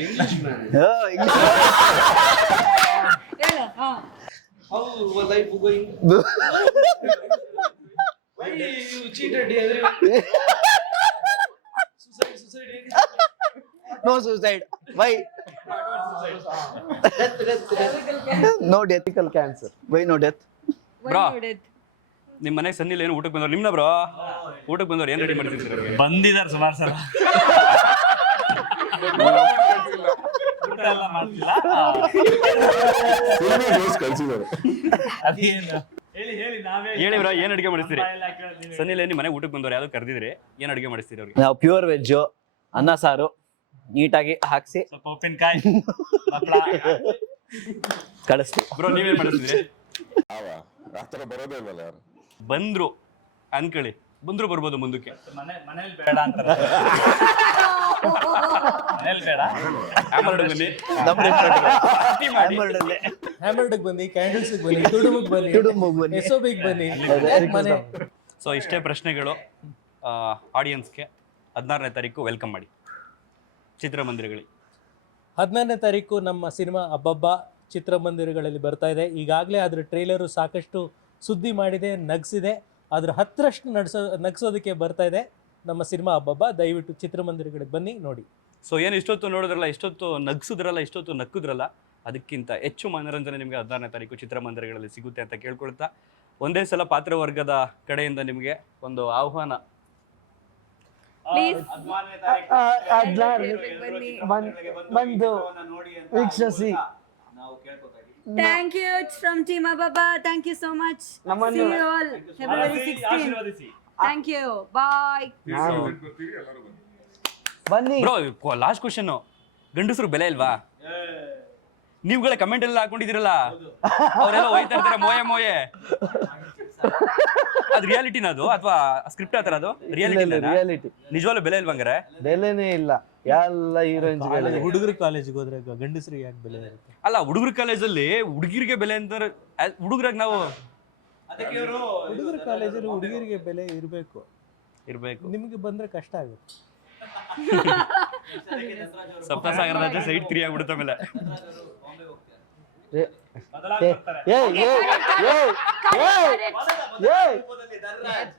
English man. ಇಂಗ್ಲಿಷ್ ಹೇಳು. ಹಾ. How life going? Why you cheated everyone? Suicide. No suicide why no death Cancer. Why no death bro. Why did? ನಿಮ್ ಮನೆಗೆ ಸನ್ನಿಲ್ ಏನು ಊಟಕ್ಕೆ ಬಂದವ್ರು? ನಿಮ್ನ ಬ್ರೋ ಊಟಕ್ಕೆ ಬಂದವ್ರು ಏನ್ ರೆಡಿ ಮಾಡ್ತಿರ್ತೀರಿ ಅವ್ರಿಗೆ? ಬಂದಿದ್ದಾರೆ ಸುಮಾರು ಸಲ, ಊಟ ಎಲ್ಲ ಮಾಡ್ತಿಲ್ಲ. ಕಳ್ಸಿದ್ದಾರೆ. ಅದೇನು ಹೇಳಿ ನಾವೇ ಹೇಳಿ ಬ್ರೋ, ಏನ್ ಅಡಿಗೆ ಮಾಡಿಸ್ತೀರಿ? ಬಾಯಲ್ಲಿ ಹಾಕಿರೋದು ನೀವೇ. ಸನ್ನಿಲ್ ನಿಮ್ ಮನೆಗೆ ಊಟಕ್ಕೆ ಬಂದವ್ರು ಯಾವ್ದು ಕರೆದಿದ್ರಿ, ಏನ್ ಅಡಿಗೆ ಮಾಡಿಸ್ತೀರಿ ಅವ್ರಿಗೆ? ನಾವು ಪ್ಯೂರ್ ವೆಜ್, ಅನ್ನ ಸಾರು ನೀಟಾಗಿ ಹಾಕ್ಸಿ ಸ್ವಲ್ಪ ಉಪ್ಪಿನಕಾಯಿ ಹಪ್ಪಳ. ಕಳಿಸ್ತೀವಿ. ಬ್ರೋ ನೀವೇನ್ ಮಾಡಿಸ್ತೀರಿ? ಆತರ ಬರೋದೇ ಇಲ್ವಲ್ಲ ಯಾರು. ಬಂದ್ರು ಅನ್ಕೊಳ್ಳಿ, ಬಂದ್ರು ಬರ್ಬೋದು ಮುಂದಕ್ಕೆ. ಮನೇಲಿ ಬೇಡ ಅಂತಾರೆ. ಮನೇಲಿ ಬೇಡ. ಆಮೇಲೆ ಬನ್ನಿ ನಮ್ಮ ಪಾರ್ಟಿ ಮಾಡಿ. ಹ್ಯಾಮರ್ಡ್ಗೆ ಬನ್ನಿ, ಕ್ಯಾಂಡಲ್ಸ್ ಬನ್ನಿ, ತುಡುಮುಗ್ ಬನ್ನಿ, ಎಸ್ಒಬಿಗ್ ಬನ್ನಿ. ಮನೆ ಸೊ ಇಷ್ಟೇ ಪ್ರಶ್ನೆಗಳು ಆಡಿಯನ್ಸ್ಗೆ. 16ನೇ ತಾರೀಕು ವೆಲ್ಕಮ್ ಮಾಡಿ ಚಿತ್ರಮಂದಿರಗಳಿಗೆ. 14ನೇ ತಾರೀಕು ನಮ್ಮ ಸಿನಿಮಾ ಅಬ್ಬಬ್ಬ ಚಿತ್ರಮಂದಿರಗಳಲ್ಲಿ ಬರ್ತಾ ಇದೆ. ಈಗಾಗಲೇ ಅದ್ರ ಟ್ರೈಲರು ಸಾಕಷ್ಟು ಸುದ್ದಿ ಮಾಡಿದೆ, ನಗಿಸಿದೆ. ಅದ್ರ 10ರಷ್ಟು ನಗಿಸೋದಕ್ಕೆ ಬರ್ತಾ ಇದೆ ನಮ್ಮ ಸಿನಿಮಾ ಅಬ್ಬಬ್ಬ. ದಯವಿಟ್ಟು ಚಿತ್ರಮಂದಿರಗಳಿಗೆ ಬನ್ನಿ, ನೋಡಿ. ಸೊ ಏನು ಇಷ್ಟೊತ್ತು ನೋಡಿದ್ರಲ್ಲ, ಇಷ್ಟೊತ್ತು ನಗ್ಸಿದ್ರಲ್ಲ, ಇಷ್ಟೊತ್ತು ನಕ್ಕಿದ್ರಲ್ಲ, ಅದಕ್ಕಿಂತ ಹೆಚ್ಚು ಮನೋರಂಜನೆ ನಿಮಗೆ 16ನೇ ತಾರೀಕು ಚಿತ್ರಮಂದಿರಗಳಲ್ಲಿ ಸಿಗುತ್ತೆ ಅಂತ ಕೇಳ್ಕೊಳ್ತಾ, ಒಂದೇ ಸಲ ಪಾತ್ರವರ್ಗದ ಕಡೆಯಿಂದ ನಿಮಗೆ ಒಂದು ಆಹ್ವಾನ. Please. ಬಂದು ವೀಕ್ಷಿಸಿ. Thank you from Team Ababa. Thank you so much. See you all February 16. ಆಶೀರ್ವದಿಸಿ. Thank you. Bye. ಬನ್ನಿ. ಬ್ರೋ, ಲಾಸ್ಟ್ ಕ್ವಶನ್, ಗಂಡಸರು ಬೆಲೆ ಇಲ್ವಾ? ನೀವುಗಳ ಕಮೆಂಟ್ ಎಲ್ಲ ಹಾಕೊಂಡಿದ್ದೀರಲ್ಲ, ಅವರೆಲ್ಲ ಹೋಯ್ತಾ ಇರ್ತಾರೆ ಮೋಯೆ. ಅದು ರಿಯಾಲಿಟಿನ ಅದು ಅಥವಾ ಸ್ಕ್ರಿಪ್ಟ್ ಆತರ? ಅದು ರಿಯಾಲಿಟಿ. ನಿಜವಾಗ್ಲೂ ಬೆಲೆ ಇಲ್ವಂಗಾರೆ? ಬೆಲೆನೇ ಇಲ್ಲ. ಎಲ್ಲ ಹೀರೋಯಿನ್ಸ್ ಹುಡುಗರು ಕಾಲೇಜಿಗೆ ಹೋದ್ರೆ ಗಂಡಸರಿಗೆ ಯಾಕೆ ಬೆಲೆ ಇರುತ್ತೆ? ಅಲ್ಲ, ಹುಡುಗರ ಕಾಲೇಜಲ್ಲಿ ಹುಡುಗಿರಿಗೆ ಬೆಲೆ ಅಂತಾರೆ. ಹುಡುಗರಾಗ ನಾವು ಹುಡುಗರ ಕಾಲೇಜಲ್ಲಿ ಹುಡುಗಿರಿಗೆ ಬೆಲೆ ಇರಬೇಕು. ನಿಮಗೆ ಬಂದ್ರೆ ಕಷ್ಟ ಆಗುತ್ತೆ. ಸಪ್ತಸಾಗರದ ಸೈಡ್ 3 ಆಗ್ಬಿಡುತ್ತೆ ಆಮೇಲೆ.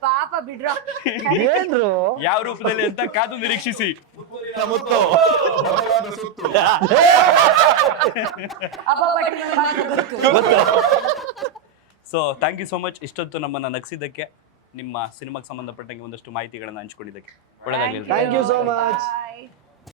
ಪಾಪ ಬಿಡ್ರೋ. ಏನ್ರು ಯಾವ ರೂಪದಲ್ಲಿ ಅಂತ ಕಾದು ನಿರೀಕ್ಷಿಸಿ. So thank you so much ಇಷ್ಟೊತ್ತು ನಮ್ಮನ್ನ ನಗಿಸಿದ್ದಕ್ಕೆ, ನಿಮ್ಮ ಸಿನಿಮಾಗೆ ಸಂಬಂಧಪಟ್ಟಂಗೆ ಒಂದಷ್ಟು ಮಾಹಿತಿಗಳನ್ನು ಹಂಚ್ಕೊಂಡಿದ್ದಕ್ಕೆ. ಒಳ್ಳೆದಾಗಲಿ. Thank you so much. Bye.